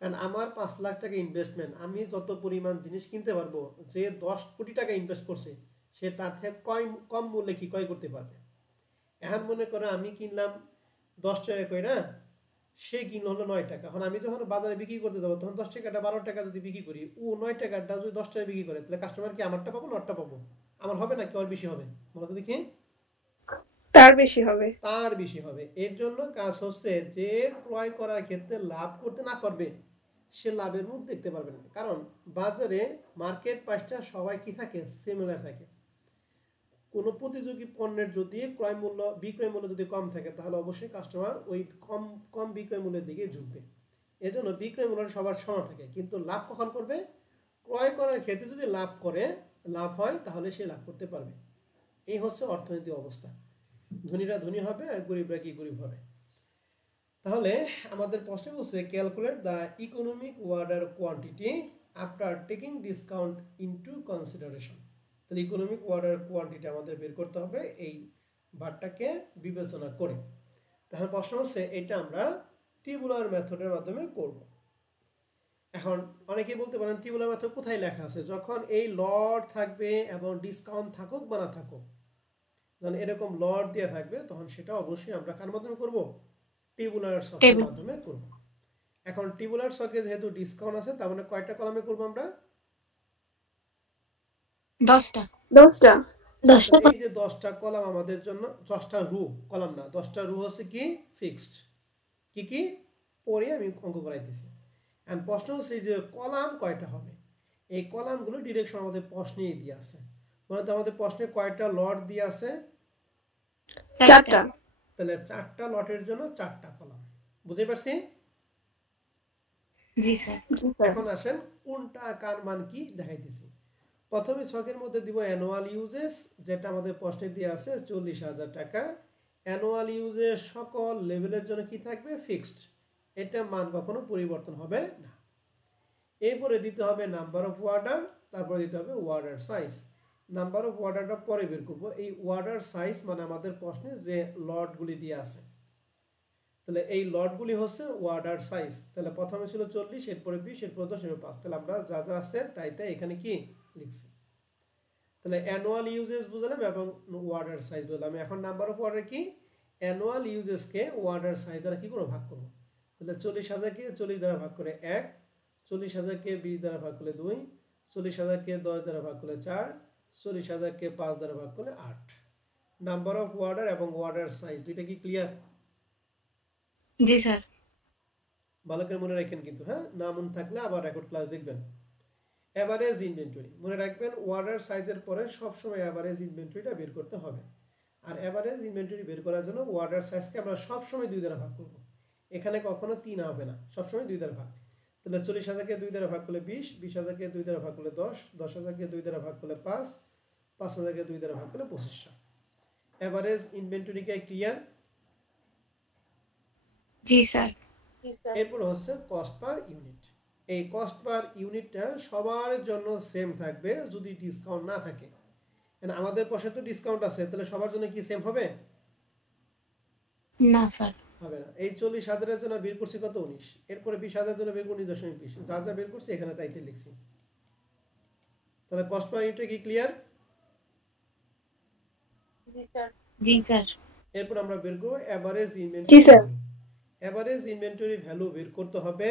কারণ আমার 5 লাখ টাকা ইনভেস্টমেন্ট, আমি যত পরিমাণ জিনিস কিনতে পারবো, যে 10 কোটি টাকা ইনভেস্ট করছে সে তার থেকে কম মূল্যে কি ক্রয় করতে পারবে। এখন মনে করো আমি কিনলাম 10 টাকা করে, না সে কিনলো হলো 9 টাকা। এখন আমি যখন বাজারে বিক্রি করতে যাবো তখন 10 টাকাটা 12 টাকা যদি বিক্রি করি, ও 9 টাকাটা যদি 10 টাকা বিক্রি করে, তাহলে কাস্টমার কি আমারটা পাবো না ওরটা পাবো? আমার হবে না কি ওর বেশি হবে বলো তো দেখি? তার বেশি হবে। তার বেশি হবে। এর জন্য কাজ হচ্ছে যে ক্রয় করার ক্ষেত্রে লাভ করতে না পারবে সে লাভের মুখ দেখতে পারবে না, কারণ বাজারে মার্কেট প্রাইসটা সবাই কি থাকে? সিমিলার থাকে। কোনো প্রতিযোগী পণ্যের যদি বিক্রয় মূল্য যদি কম থাকে তাহলে অবশ্যই কাস্টমার ওই কম বিক্রয় মূল্যের দিকে ঝুঁকবে। এজন্য বিক্রয় মূল্য সবার সমান থাকে, কিন্তু লাভ কখন করবে? ক্রয় করার ক্ষেত্রে যদি লাভ হয় তাহলে সে লাভ করতে পারবে। এই হচ্ছে অর্থনৈতিক অবস্থা। ধনীরা ধনী হবে আর গরিবরা কি গরিব হবে। তাহলে আমাদের প্রশ্ন হচ্ছে calculate the economic order quantity after taking discount into consideration. তাহলে ইকোনমিক অর্ডার কোয়ান্টিটি আমাদের বের করতে হবে এই বারটাকে বিবেচনা করে। তাহলে প্রশ্ন হচ্ছে এটা আমরা টেবুলার মেথডের মাধ্যমে করব। এখন অনেকেই বলতে পারেন টেবুলার মেথড কোথায় লেখা আছে? যখন এই লট থাকবে এবং ডিসকাউন্ট থাকুক বা না থাকুক, যখন এরকম লট দিয়ে থাকবে তখন সেটা অবশ্যই আমরা কার মাধ্যমে করব? টেবুলার ছকের মাধ্যমে করব। এখন টেবুলার ছকে যেহেতু ডিসকাউন্ট আছে তার মানে কয়টা কলামে করব আমরা? 10টা। 10টা। এই যে 10টা কলাম আমাদের জন্য, 10টা রো, কলাম না, 10টা রো হচ্ছে কি ফিক্সড। কি পরে আমি অঙ্ক করাইতেছি। এন্ড প্রশ্ন হচ্ছে যে কলাম কয়টা হবে, এই কলামগুলো ডিরেকশন আমাদের প্রশ্নেই দিয়ে আছে। মানে তো আমাদের প্রশ্নে কয়টা লট দিয়ে আছে, 4টা। তাহলে 4টা লটের জন্য 4টা কলাম। বুঝতে পারছি? জি স্যার। এখন আসেন কোনটা কার মান কি দেখাইতেছি। প্রথমে ছকের মধ্যে দিব অ্যানুয়াল ইউজেস, যেটা আমাদের প্রশ্নে দিয়ে আছে 40,000 টাকা। অ্যানুয়াল ইউজেস সকল লেভেলের জন্য কি থাকবে, ফিক্সড, এটা মান কখনো পরিবর্তন হবে না। এরপরে দিতে হবে নাম্বার অফ ওয়ার্ডার, তারপরে দিতে হবে ওয়ার্ডার সাইজ। নাম্বার অফ ওয়ার্ডারটা পরে বের করব। এই ওয়ার্ডার সাইজ মানে আমাদের প্রশ্নে যে লটগুলি দিয়ে আছে, তাহলে এই লটগুলি হচ্ছে ওয়ার্ডার সাইজ। তাহলে প্রথমে ছিল 40, এরপরে 20, এরপরে 10, এরপরে 5। তাহলে আমরা যা যা আছে তাই তাই এখানে কি লিখছি। তাহলে অ্যানুয়াল ইউজেস বুঝলাম এবং ওয়ার্ডার সাইজ বুঝলাম। এখন নাম্বার অফ ওয়ার্ডার কি, অ্যানুয়াল ইউজেসকে ওয়ার্ডার সাইজ দ্বারা কি করে ভাগ করব। তাহলে 40,000কে 40 দ্বারা ভাগ করে 1, 40,000কে 20 দ্বারা ভাগ করলে 2, 40,000কে 10 দ্বারা ভাগ করলে 4, 40,000কে 5 দ্বারা ভাগ করলে 8। নাম্বার অফ ওয়ার্ডার এবং ওয়ার্ডার সাইজ দুইটা কি ক্লিয়ার? জি স্যার। ভালো করে মনে রাখেন কিন্তু, হ্যাঁ, না মনে থাকলে আবার রেকর্ড ক্লাস দেখবেন। এভারেজ ইনভেন্টরি মনে রাখবেন, ওয়ার্ডার সাইজের পরে সবসময় এভারেজ ইনভেন্টরিটা বের করতে হবে। আর এভারেজ ইনভেন্টরি বের করার জন্য ওয়ার্ডার সাইজকে আমরা সবসময় 2 দ্বারা ভাগ করব। এখানে কখনো 3 হবে না, সবসময় 2 দ্বারা ভাগ। তাহলে 40,000কে 2 দ্বারা ভাগ করলে 20, 20,000কে 2 দ্বারা ভাগ করলে 10, 10,000কে 2 দ্বারা ভাগ করলে 5, 5,000কে 2 দ্বারা ভাগ করলে 2500। এভারেজ ইনভেন্টরিকে ক্লিয়ার? জি স্যার। এরপর হচ্ছে কস্ট পার ইউনিট। এই কস্ট পার ইউনিটটা সবার জন্য সেম থাকবে যদি ডিসকাউন্ট না থাকে। আমাদের পাশে তো ডিসকাউন্ট আছে, তাহলে সবার জন্য কি সেম হবে? না স্যার। হবে না। এই 40,000-এর জন্য বের করছি কত, 19। এরপরে 20,000 জন্য বের করছি 19.20। যা যা বের করছি এখানে তাইতে লিখছি। তাহলে কস্ট পার ইউনিটটা কি ক্লিয়ার? জি স্যার। জি স্যার। এরপর আমরা বের করব এভারেজ জি inventory. Sir. Average inventory value বের করতে হবে।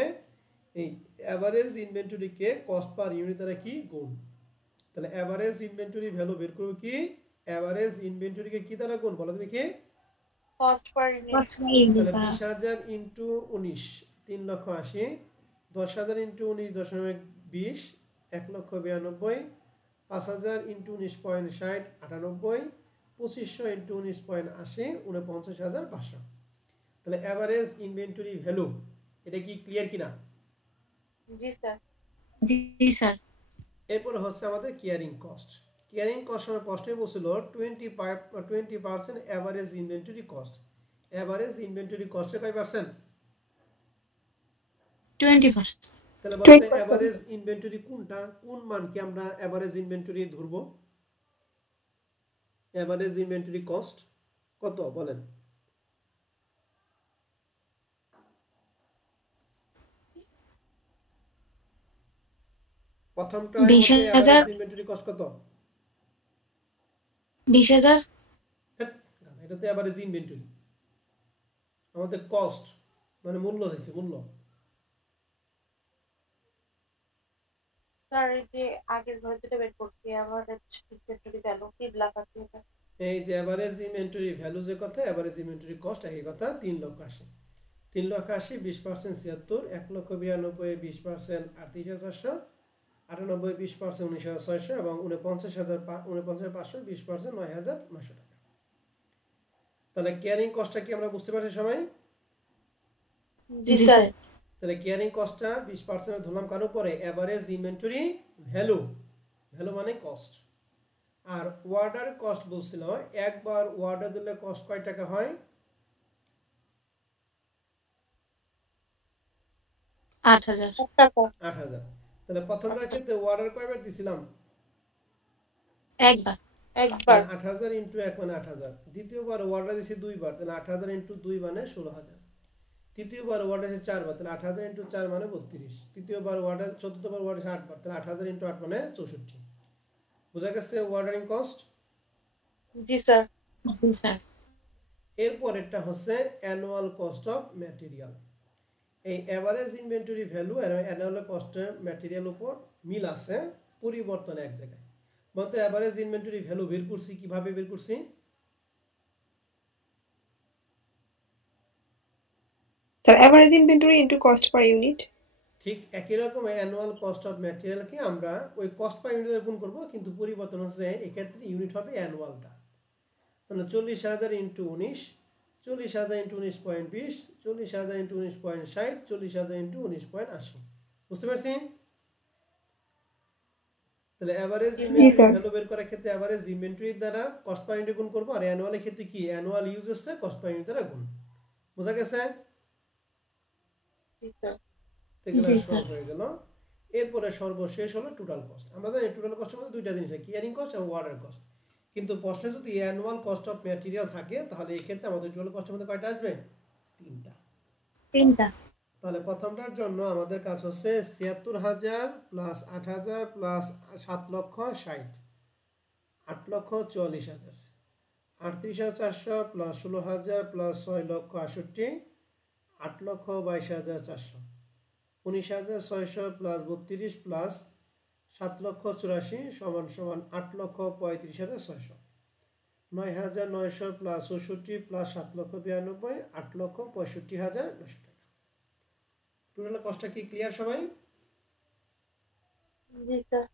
এই এভারেজ ইনভেন্টরিকে কস্ট পার ইউনিট দ্বারা কি গুণ। তাহলে এভারেজ ইনভেন্টরি ভ্যালু বের করব কি, এভারেজ ইনভেন্টরিকে কি দ্বারা গুণ বলো দেখি। Cost per unit. তাহলে 20,000 ইনটু 19 3,80,000, 10,000 ইনটু 19.20 1,92,000, 5,000 ইনটু 19.60 98, 2500 ইনটু 19.80 49,500। তাহলে এভারেজ ইনভেন্টরি ভ্যালু, এটা কি ক্লিয়ার কিনা? জি স্যার। জি স্যার। এরপর হচ্ছে আমাদের কেয়ারিং কস্ট। কেয়ারিং কস্ট আমরা প্রশ্নে বলছিল 20% average inventory cost. Average inventory কস্টে কয় পার্সেন্ট? 20%। তাহলে বলতে এভারেজ ইনভেন্টরি কোনটা, কোন মানকে আমরা এভারেজ ইনভেন্টরি ধরব? এভারেজ ইনভেন্টরি কস্ট কত বলেন? প্রথমটা 20,000। এভারেজ ইনভেন্টরি কস্ট কত? 20,000। এটা তো এভারেজ ইনভেন্টরি, আমাদের কস্ট মানে মূল্য হইছে, মূল্য। স্যার এই যে আগের ঘরে যেটা বের করছি এভারেজ ইনভেন্টরি ভ্যালু কি লেখা আছে এটা? এই যে এভারেজ ইনভেন্টরি ভ্যালু যে কথা, এভারেজ ইনভেন্টরি কস্ট একই কথা। 3,80,000, 3,80,000 20% 76, 1,92,000 20% 38,400, 98 20% 19,600 এবং 49,500 20% 9,900 টাকা। তাহলে কেয়ারিং কস্টটা কি আমরা বুঝতে পারছি সবাই? জি স্যার। তাহলে কেয়ারিং কস্টটা 20% ধরলাম কার উপরে, এভারেজ ইনভেন্টরি ভ্যালু, ভ্যালু মানে কস্ট। আর ওয়ার্ডার কস্ট বলছিল একবার ওয়ার্ডার দিলে কস্ট কয় টাকা হয়? 8,000। 8,000। তাহলে প্রথমটার ক্ষেত্রে ওয়ার্ডার কয়বার দিছিলাম? একবার। 8,000 ইনটু 1 মানে 8,000। দ্বিতীয়বার ওয়ার্ডার দিছি 2 বার, তাহলে 8,000 ইনটু 2 মানে 16,000। তৃতীয়বার ওয়ার্ডার দিছি 4 বার, তাহলে 8,000 ইনটু 4 মানে 32। তৃতীয়বার ওয়ার্ডার, চতুর্থবার ওয়ার্ডার 8 বার, তাহলে 8,000 ইনটু 8 মানে 64। বুঝা গেছে ওয়ার্ডারিং কস্ট? জি স্যার। জি স্যার। এরপরেরটা হচ্ছে অ্যানুয়াল কস্ট অফ ম্যাটেরিয়াল। এই এভারেজ ইনভেন্টরি ভ্যালু আর অ্যানুয়াল কস্টের ম্যাটেরিয়াল উপর মিল আছে, পরিবর্তন এক জায়গায়। বলতে এভারেজ ইনভেন্টরি ভ্যালু বের করছি, কিভাবে বের করছি? Sir average inventory into cost per unit. ঠিক একই রকম অ্যানুয়াল কস্ট অফ ম্যাটেরিয়ালকে আমরা ওই কস্ট পার ইউনিট গুণ করব, কিন্তু পরিবর্তন হচ্ছে এক্ষেত্রে ইউনিট হবে অ্যানুয়ালটা। তাহলে 40,000 ইন্টু 19, 40,000 ইন্টু 19.20, 40,000 ইন্টু 19.60, 40,000 ইন্টু 19.80। বুঝতে পারছি? তাহলে এভারেজ ইনভেন্টরি ভ্যালু বের করার ক্ষেত্রে এভারেজ ইনভেন্টরি দ্বারা কস্ট পার ইউনিট গুণ করব, আর অ্যানুয়ালের ক্ষেত্রে কি অ্যানুয়াল ইউজেসটা কস্ট পার ইউনিট দ্বারা গুণ। বোঝা গেছে? এগুলো সব হয়ে গেল। এরপরে সর্বশেষ হলো টোটাল কস্ট। আমরা জানি টোটাল কস্টের মধ্যে দুইটা জিনিস হয়, ক্লিয়ারিং কস্ট এবং অর্ডার কস্ট। কিন্তু প্রশ্নে যদি অ্যানুয়াল কস্ট অফ ম্যাটেরিয়াল থাকে তাহলে এই ক্ষেত্রে আমাদের টোটাল কস্টের মধ্যে কয়টা আসবে? তিনটা। তাহলে প্রথমটার জন্য আমাদের কাজ হচ্ছে ৭৬,০০০ plus ৮,০০০ plus ৭,৬০,০০, ৮,৪৪,০০০, ৩৮,৪০০ plus ১৬,০০০ plus ৬,৬৮,০০, ৮,২২,৪০০, ১৯,৬০০ plus ৩২ plus ৭,৮৪,০০ সমান সমান ৮,৩৫,৬০০, ৯,৯০০ প্লাস ৬৪ প্লাস ৭,৯২,, ৮,৬৫,৯০০ টাকা। টোটাল কস্টটা কি ক্লিয়ার সবাই? জি স্যার।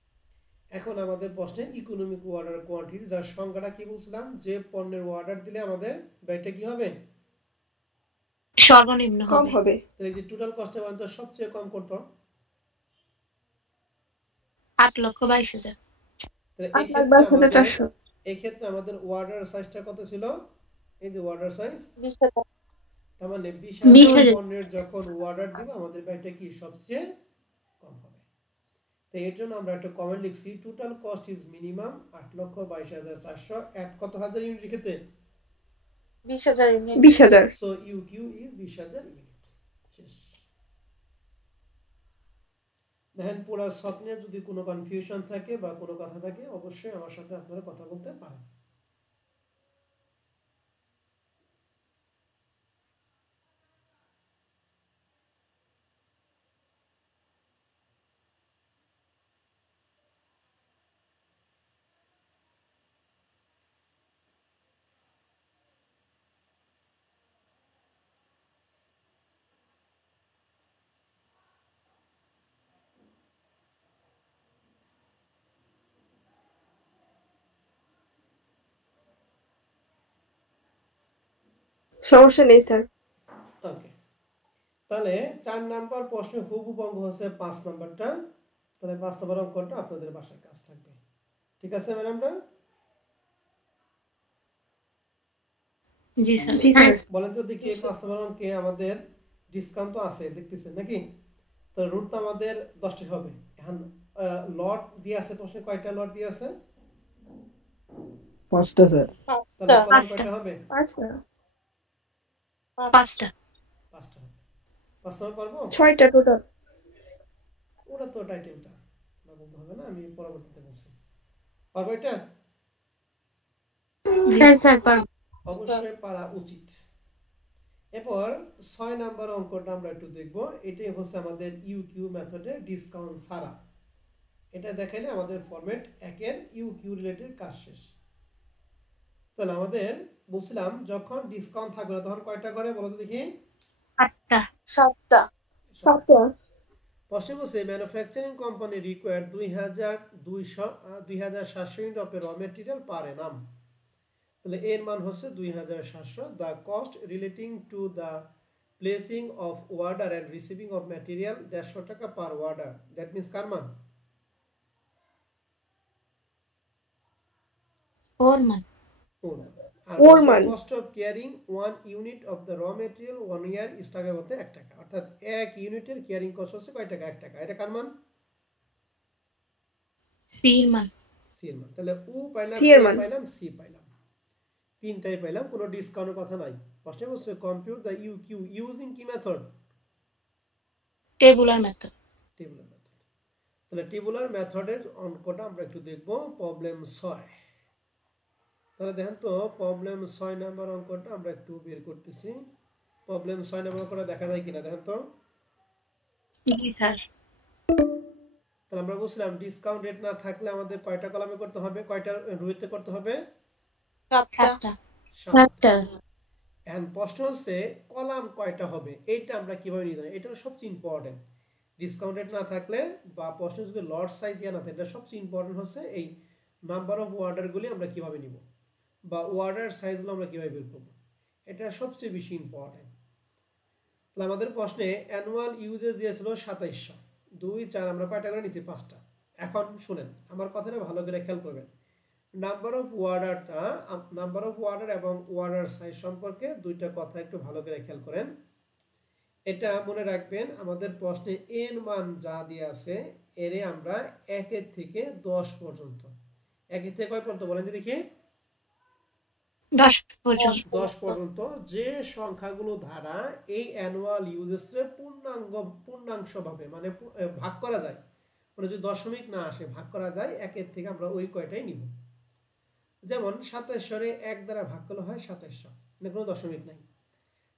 এখন আমাদের প্রশ্নে ইকোনমিক অর্ডার কোয়ান্টিটি, যার সংজ্ঞাটা কি বলছিলাম, যে পণ্যের অর্ডার দিলে আমাদের ব্যয়টা কি হবে? সর্বনিম্ন কম হবে। তাহলে এই যে টোটাল কস্টের মধ্যে সবচেয়ে কম কত? 8,22,000। তাহলে 8,22,400। এই ক্ষেত্রে আমাদের অর্ডার সাইজটা কত ছিল? এই যে অর্ডার সাইজ 20,000। তার মানে 20,000 20,000 পণ্যের যখন অর্ডার দিব আমাদের ব্যয়টা কি সবচেয়ে কম হবে। তো এর জন্য আমরা একটা কমেন্ট লিখছি, total cost is minimum 8,22,400 at কত হাজার ইউনিটের ক্ষেত্রে? 20,000 unit. 20,000। So EOQ is 20,000 unit. শেষ। দেখেন পুরো স্বপ্নে যদি কোনো কনফিউশন থাকে বা কোনো কথা থাকে অবশ্যই আমার সাথে আপনারা কথা বলতে পারেন। সমস্যা নেই স্যার। ওকে, তাহলে 4 নাম্বার প্রশ্ন হুবহু অঙ্ক হচ্ছে 5 নাম্বারটা। তাহলে 5 নাম্বার অঙ্কটা আপনাদের বাসার কাজ থাকবে। ঠিক আছে ম্যাডামরা? জি স্যার। জি স্যার। বলেন তো দেখি 5 নাম্বার অঙ্কে আমাদের ডিসকাউন্ট তো আছে দেখতেছেন নাকি? তাহলে রুট তো আমাদের 10টি হবে। এখন লট দিয়ে আছে, প্রশ্নে কয়টা লট দিয়ে আছে? 5টা স্যার। তাহলে কলাম 5টা। কয়টা হবে? 5টা। 5টা। 5টা হবে। 5 নাম্বার পারবো? 6টা টোটাল। ওটা তো টাইটেলটা না বলতে হবে না, আমি পরবর্তীতে বলছি। পারবো এটা? হ্যাঁ স্যার পারবো। অবশ্যই পারা উচিত। এরপর 6 নাম্বার অঙ্কটা আমরা একটু দেখব। এটাই হচ্ছে আমাদের ইউকিউ মেথডের ডিসকাউন্ট ছাড়া। এটা দেখাইলে আমাদের ফরম্যাট 1-এর ইউকিউ রিলেটেড কাজ শেষ। তাহলে আমাদের বলছিলাম যখন ডিসকাউন্ট থাকবে না তখন কয়টা করে বলো তো দেখি? 8টা। 7টা। 7টা। প্রশ্ন বলছে manufacturing company required 2,700 unit of raw material per annum. তাহলে এর মান হচ্ছে 2,700। The cost relating to the placing of order and receiving of material 150 টাকা পার অর্ডার। দ্যাট মিনস কার মান? ওর মান। ওর মান। Cost of carrying 1 unit of the raw material 1 year is টাকা হতে 1 টাকা। অর্থাৎ 1 ইউনিটের ক্যারিং কস্ট হচ্ছে কয় টাকা? 1 টাকা। এটা কার মান? সি এর মান। সি এর মান। তাহলে উ পাইলাম, সি এর মান। পাইলাম, সি পাইলাম, তিনটাই পাইলাম, কোনো ডিসকাউন্টের কথা নাই। প্রশ্নে বলছে কম্পিউট দ্য ইউকিউ ইউজিং কি method? Tabular method. Tabular method. তাহলে টেবুলার মেথডের অঙ্কটা আমরা একটু দেখব, প্রবলেম 6। তাহলে দেখেন তো প্রবলেম 6 নাম্বার অঙ্কটা আমরা একটু বের করতেছি। প্রবলেম 6 নাম্বার অঙ্কটা দেখা যায় কিনা দেখেন তো। জি স্যার। তাহলে আমরা বলছিলাম ডিসকাউন্ট রেট না থাকলে আমাদের কয়টা কলামে করতে হবে, কয়টা রোতে করতে হবে? 7টা। 7টা। এখন প্রশ্ন হচ্ছে কলাম কয়টা হবে, এইটা আমরা কিভাবে নির্ধারণ, এটা সবচেয়ে ইম্পর্টেন্ট। ডিসকাউন্টেড না থাকলে বা প্রশ্নে যদি লট সাইজ দেওয়া না থাকে, এটা সবচেয়ে ইম্পর্টেন্ট হচ্ছে এই নাম্বার অফ অর্ডারগুলি আমরা কিভাবে নিব বা অর্ডার সাইজগুলো আমরা কিভাবে বের করব, এটা সবচেয়ে বেশি ইম্পর্টেন্ট। তাহলে আমাদের প্রশ্নে অ্যানুয়াল ইউজেস দিয়েছিল 2700, 2 4 আমরা কয়টা করে নিয়েছি? 5টা। এখন শুনেন আমার কথাটা ভালো করে খেয়াল করবেন। নাম্বার অফ অর্ডার এবং অর্ডার সাইজ সম্পর্কে দুইটা কথা একটু ভালো করে খেয়াল করেন। এটা মনে রাখবেন, আমাদের প্রশ্নে এন মান যা দিয়ে আছে এরে আমরা 1 থেকে 10 পর্যন্ত, 1 থেকে কয় পর্যন্ত বলেন দেখি? 10 পর্যন্ত। 10 পর্যন্ত যে সংখ্যাগুলো দ্বারা এই অ্যানুয়াল ইউজেসে পূর্ণাংশভাবে মানে ভাগ করা যায়, মানে যদি দশমিক না আসে ভাগ করা যায়, 1 থেকে আমরা ওই কয়টাই নিব। যেমন 2700 1 দ্বারা ভাগ করলে হয় 2700, মানে কোনো দশমিক নাই।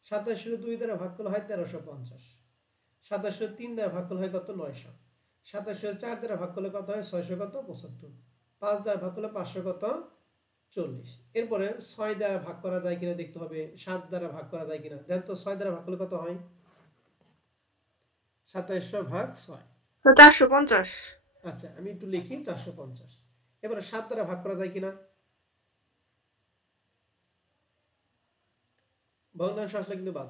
2700 2 দ্বারা ভাগ করলে হয় 1350, 2700 3 দ্বারা ভাগ করলে হয় কত? 900, 2700 4 দ্বারা ভাগ করলে কত হয়? 600 কত? 75, 5 দ্বারা ভাগ করলে 500 কত? 40। এরপরে 6 দ্বারা ভাগ করা যায় কিনা দেখতে হবে, 7 দ্বারা ভাগ করা যায় কিনা। দেন তো 6 দ্বারা ভাগ করলে কত হয়? 2700 ভাগ 6, 450। আচ্ছা আমি একটু লিখি 450। এবারে 7 দ্বারা ভাগ করা যায় কিনা? ভগ্নাংশ আসলে কিন্তু বাদ,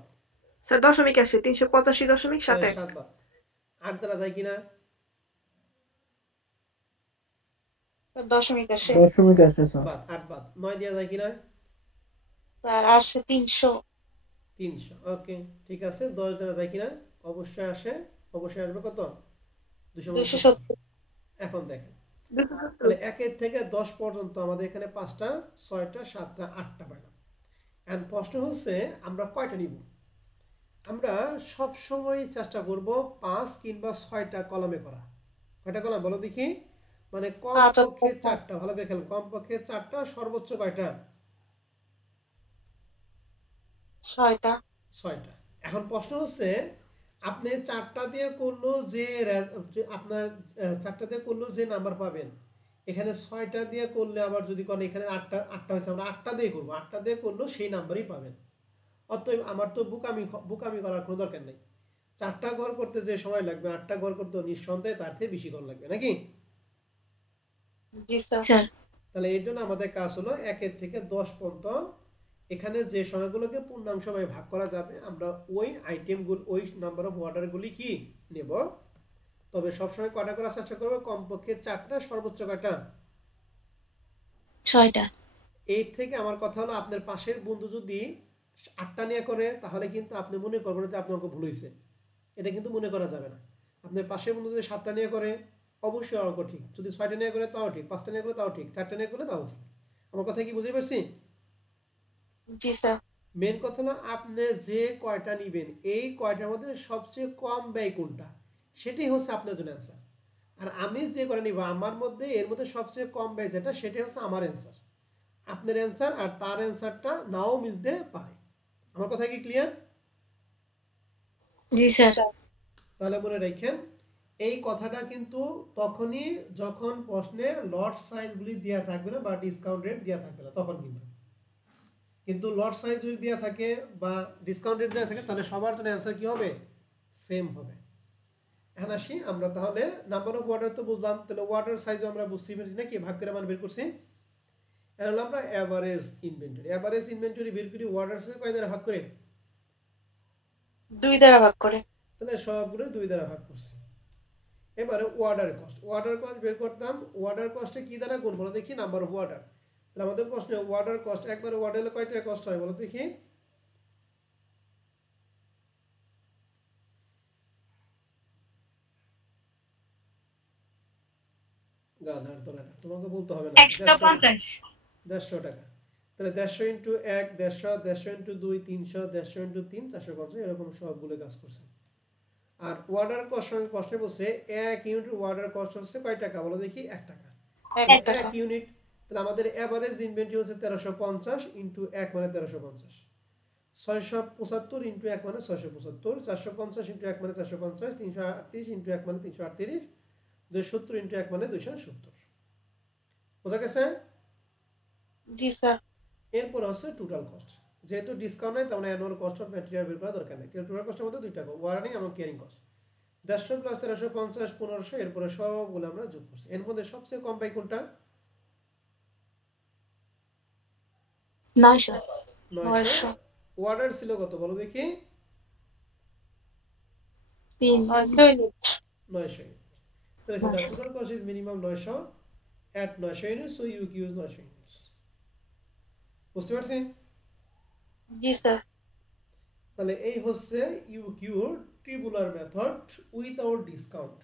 স্যার দশমিক আসে 385.71। 7 বাদ। 8 দ্বারা যায় কিনা? দশমিক আসে দশমিক আছে স্যার। বাদ, 8 বাদ। 9 দেওয়া যায় কিনা? স্যার আসে 300। 300, ওকে ঠিক আছে। 10 দ্বারা যায় কিনা? অবশ্যই আসে, অবশ্যই আসবে কত? 270। এখন দেখেন, তাহলে 1 থেকে 10 পর্যন্ত আমাদের এখানে 5টা, 6টা, 7টা, 8টা পাইলাম। এখন প্রশ্ন হচ্ছে আমরা কয়টা নিব? আমরা সব সময় চেষ্টা করব 5 কিংবা 6টা কলামে করা। কয়টা কলাম বলো দেখি? মানে কমপক্ষে 4টা, ভালো করে খেয়াল, কমপক্ষে 4টা, সর্বোচ্চ কয়টা? 6টা। 6টা। এখন প্রশ্ন হচ্ছে আপনি 4টা দিয়ে করলো যে আপনার 4টা দিয়ে করলো যে নাম্বার পাবেন, এখানে 6টা দিয়ে করলে আবার যদি কোন এখানে 8টা হয়েছে, আমরা 8টা দিয়ে করবো, 8টা দিয়ে করলো সেই নাম্বারই পাবেন। অতএব আমার তো বুকামি করার কোনো দরকার নেই। 4টা ঘর করতে যে সময় লাগবে 8টা ঘর করতে নিঃসন্দেহে তার থেকে বেশি ঘর লাগবে, নাকি? জি স্যার। স্যার তাহলে এর জন্য আমাদের কাজ হলো 1 থেকে 10 পর্যন্ত এখানে যে সংখ্যাগুলোকে পূর্ণাংশভাবে ভাগ করা যাবে আমরা ওই আইটেমগুলো, ওই নাম্বার অফ অর্ডারগুলি কি নেব। তবে সবসময় কয়টা করার চেষ্টা করবো? কমপক্ষে 4টা, সর্বোচ্চ কয়টা? 6টা। এই থেকে আমার কথা হলো আপনার পাশের বন্ধু যদি 8টা নিয়ে করে তাহলে কিন্তু আপনি মনে করবেন যে আপনার অঙ্ক ভুল হয়েছে, এটা কিন্তু মনে করা যাবে না। আপনার পাশের বন্ধু যদি 7টা নিয়ে করে অবশ্যই অঙ্ক ঠিক, যদি 6টা নিয়ে করে তাও ঠিক, 5টা নিয়ে করে তাও ঠিক, 4টা নিয়ে করলে তাও ঠিক। আমার কথা কি বুঝতে পারছি? জি স্যার। মেন কথা হলো আপনি যে কয়টা নিবেন এই কয়টার মধ্যে সবচেয়ে কম ব্যয় কোনটা, সেটাই হচ্ছে আপনার জন্য অ্যান্সার। আর আমি যে কয়টা নিব আমার মধ্যে এর মধ্যে সবচেয়ে কম ব্যয় যেটা, সেটাই হচ্ছে আমার অ্যান্সার। আপনার অ্যান্সার আর তার অ্যান্সারটা নাও মিলতে পারে। আমার কথা কি ক্লিয়ার? জি স্যার। তাহলে মনে রাখেন এই কথাটা কিন্তু তখনই যখন প্রশ্নে লট সাইজগুলি দেওয়া থাকবে না বা ডিসকাউন্ট রেট দেওয়া থাকবে না, তখন কিন্তু লট সাইজ যদি দেওয়া থাকে বা ডিসকাউন্ট রেট দেওয়া থাকে তাহলে সবার জন্য অ্যান্সার কি হবে? সেম হবে। এখন আসি আমরা তাহলে নাম্বার অফ অর্ডার তো বুঝলাম, তাহলে অর্ডার সাইজও আমরা বুঝতে পেরেছি নাকি, ভাগ করে মান বের করছি। এখন আমরা এভারেজ ইনভেন্টরি বের করি অর্ডার সাইজ কয় দ্বারা ভাগ করে? 2 দ্বারা ভাগ করে। তাহলে সবগুলো 2 দ্বারা ভাগ করছি। এবারে অর্ডার কস্ট বের করতাম। অর্ডার কস্টে কি দ্বারা গুণ বলো দেখি? Number of order. তাহলে আমাদের প্রশ্নে অর্ডার কস্ট, একবার অর্ডার হলে কয়টা কস্ট হয় বলো দেখি? গাধার তোলাটা তোমাকে বলতে হবে না, 150। 150 টাকা। তাহলে 150 ইন্টু 1 150, 150 ইন্টু 2 300, 150 ইন্টু 3 450, এরকম সবগুলো কাজ করছে। আর অর্ডার কস্ট সঙ্গে প্রশ্নে বলছে 1 ইউনিট অর্ডার কস্ট হচ্ছে কয় টাকা বলো দেখি? 1 টাকা। 1 ইউনিট। তাহলে আমাদের এভারেজ ইনভেন্টরি হচ্ছে 1350 ইন্টু 1 মানে 1350, 675 ইন্টু 1 মানে 675, 450 ইন্টু 1 মানে 450, 338 ইন্টু 1 মানে 338, 270 ইন্টু 1 মানে 270। বোঝা গেছে? জি স্যার। এরপর হচ্ছে টোটাল কস্ট। যেহেতু ডিসকাউন্ট নাই তার মানে অ্যানুয়াল কস্ট অফ ম্যাটেরিয়াল বের করা দরকার নেই। টোটাল কস্টের মধ্যে দুইটা ওয়ারেনিং এবং কেয়ারিং কস্ট। 150 প্লাস 1350 1500 এরপরে সবগুলো আমরা যোগ করছি। এর মধ্যে সবচেয়ে কম পাই কোনটা? 900 900। অর্ডার ছিল কত বলো দেখি? 3 900 ইউনিট। 900 ইউনিট। তাহলে the total cost is minimum 900 at 900 units, so you use 900 units. বুঝতে পারছি? জি স্যার। তাহলে এই হচ্ছে ইউকিউর ট্রিবুলার মেথড উইথাউট ডিসকাউন্ট।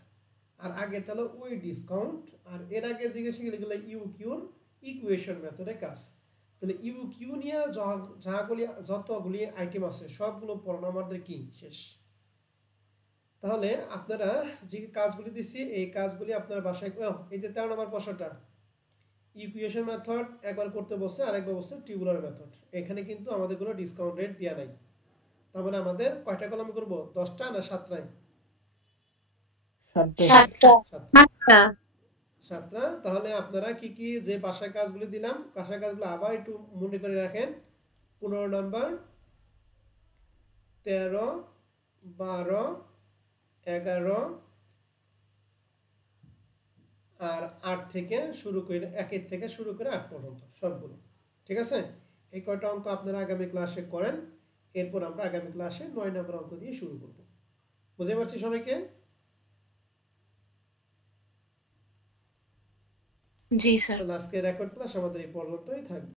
আর আগে তাহলে উইথ ডিসকাউন্ট, আর এর আগে জিজ্ঞাসা গেলে ইউকিউর ইকুয়েশন মেথডে কাজ। তাহলে ইউকিউ নিয়ে যতগুলি আইটেম আছে সবগুলো পড়ানো আমাদের কি শেষ। তাহলে আপনারা যে কাজগুলি দিচ্ছি এই কাজগুলি আপনার বাসায়, এই যে 13 নম্বর প্রশ্নটা ইকুয়েশন মেথড একবার করতে বসছে, আরেকবার বসছে টিউবুলার মেথড। এখানে কিন্তু আমাদের কোনো ডিসকাউন্ট রেট দেওয়া নাই। তার মানে আমাদের কয়টা কলম করব? 10টা না 7টায়? 7টা। তাহলে আপনারা কি কি যে বাসায় কাজগুলি দিলাম, বাসায় কাজগুলো আবার একটু মনে করে রাখেন। 15 নম্বর, 13, 12, 11 আর 8 থেকে শুরু করে 1 থেকে শুরু করে 8 পর্যন্ত সবগুলো। ঠিক আছে? এই কয়টা অঙ্ক আপনারা আগামী ক্লাসে করেন। এরপর আমরা আগামী ক্লাসে 9 নম্বর অঙ্ক দিয়ে শুরু করব। বুঝতে পারছি সবাইকে? জি স্যার। আজকে রেকর্ড ক্লাস আমাদের এই পর্যন্তই থাকবে।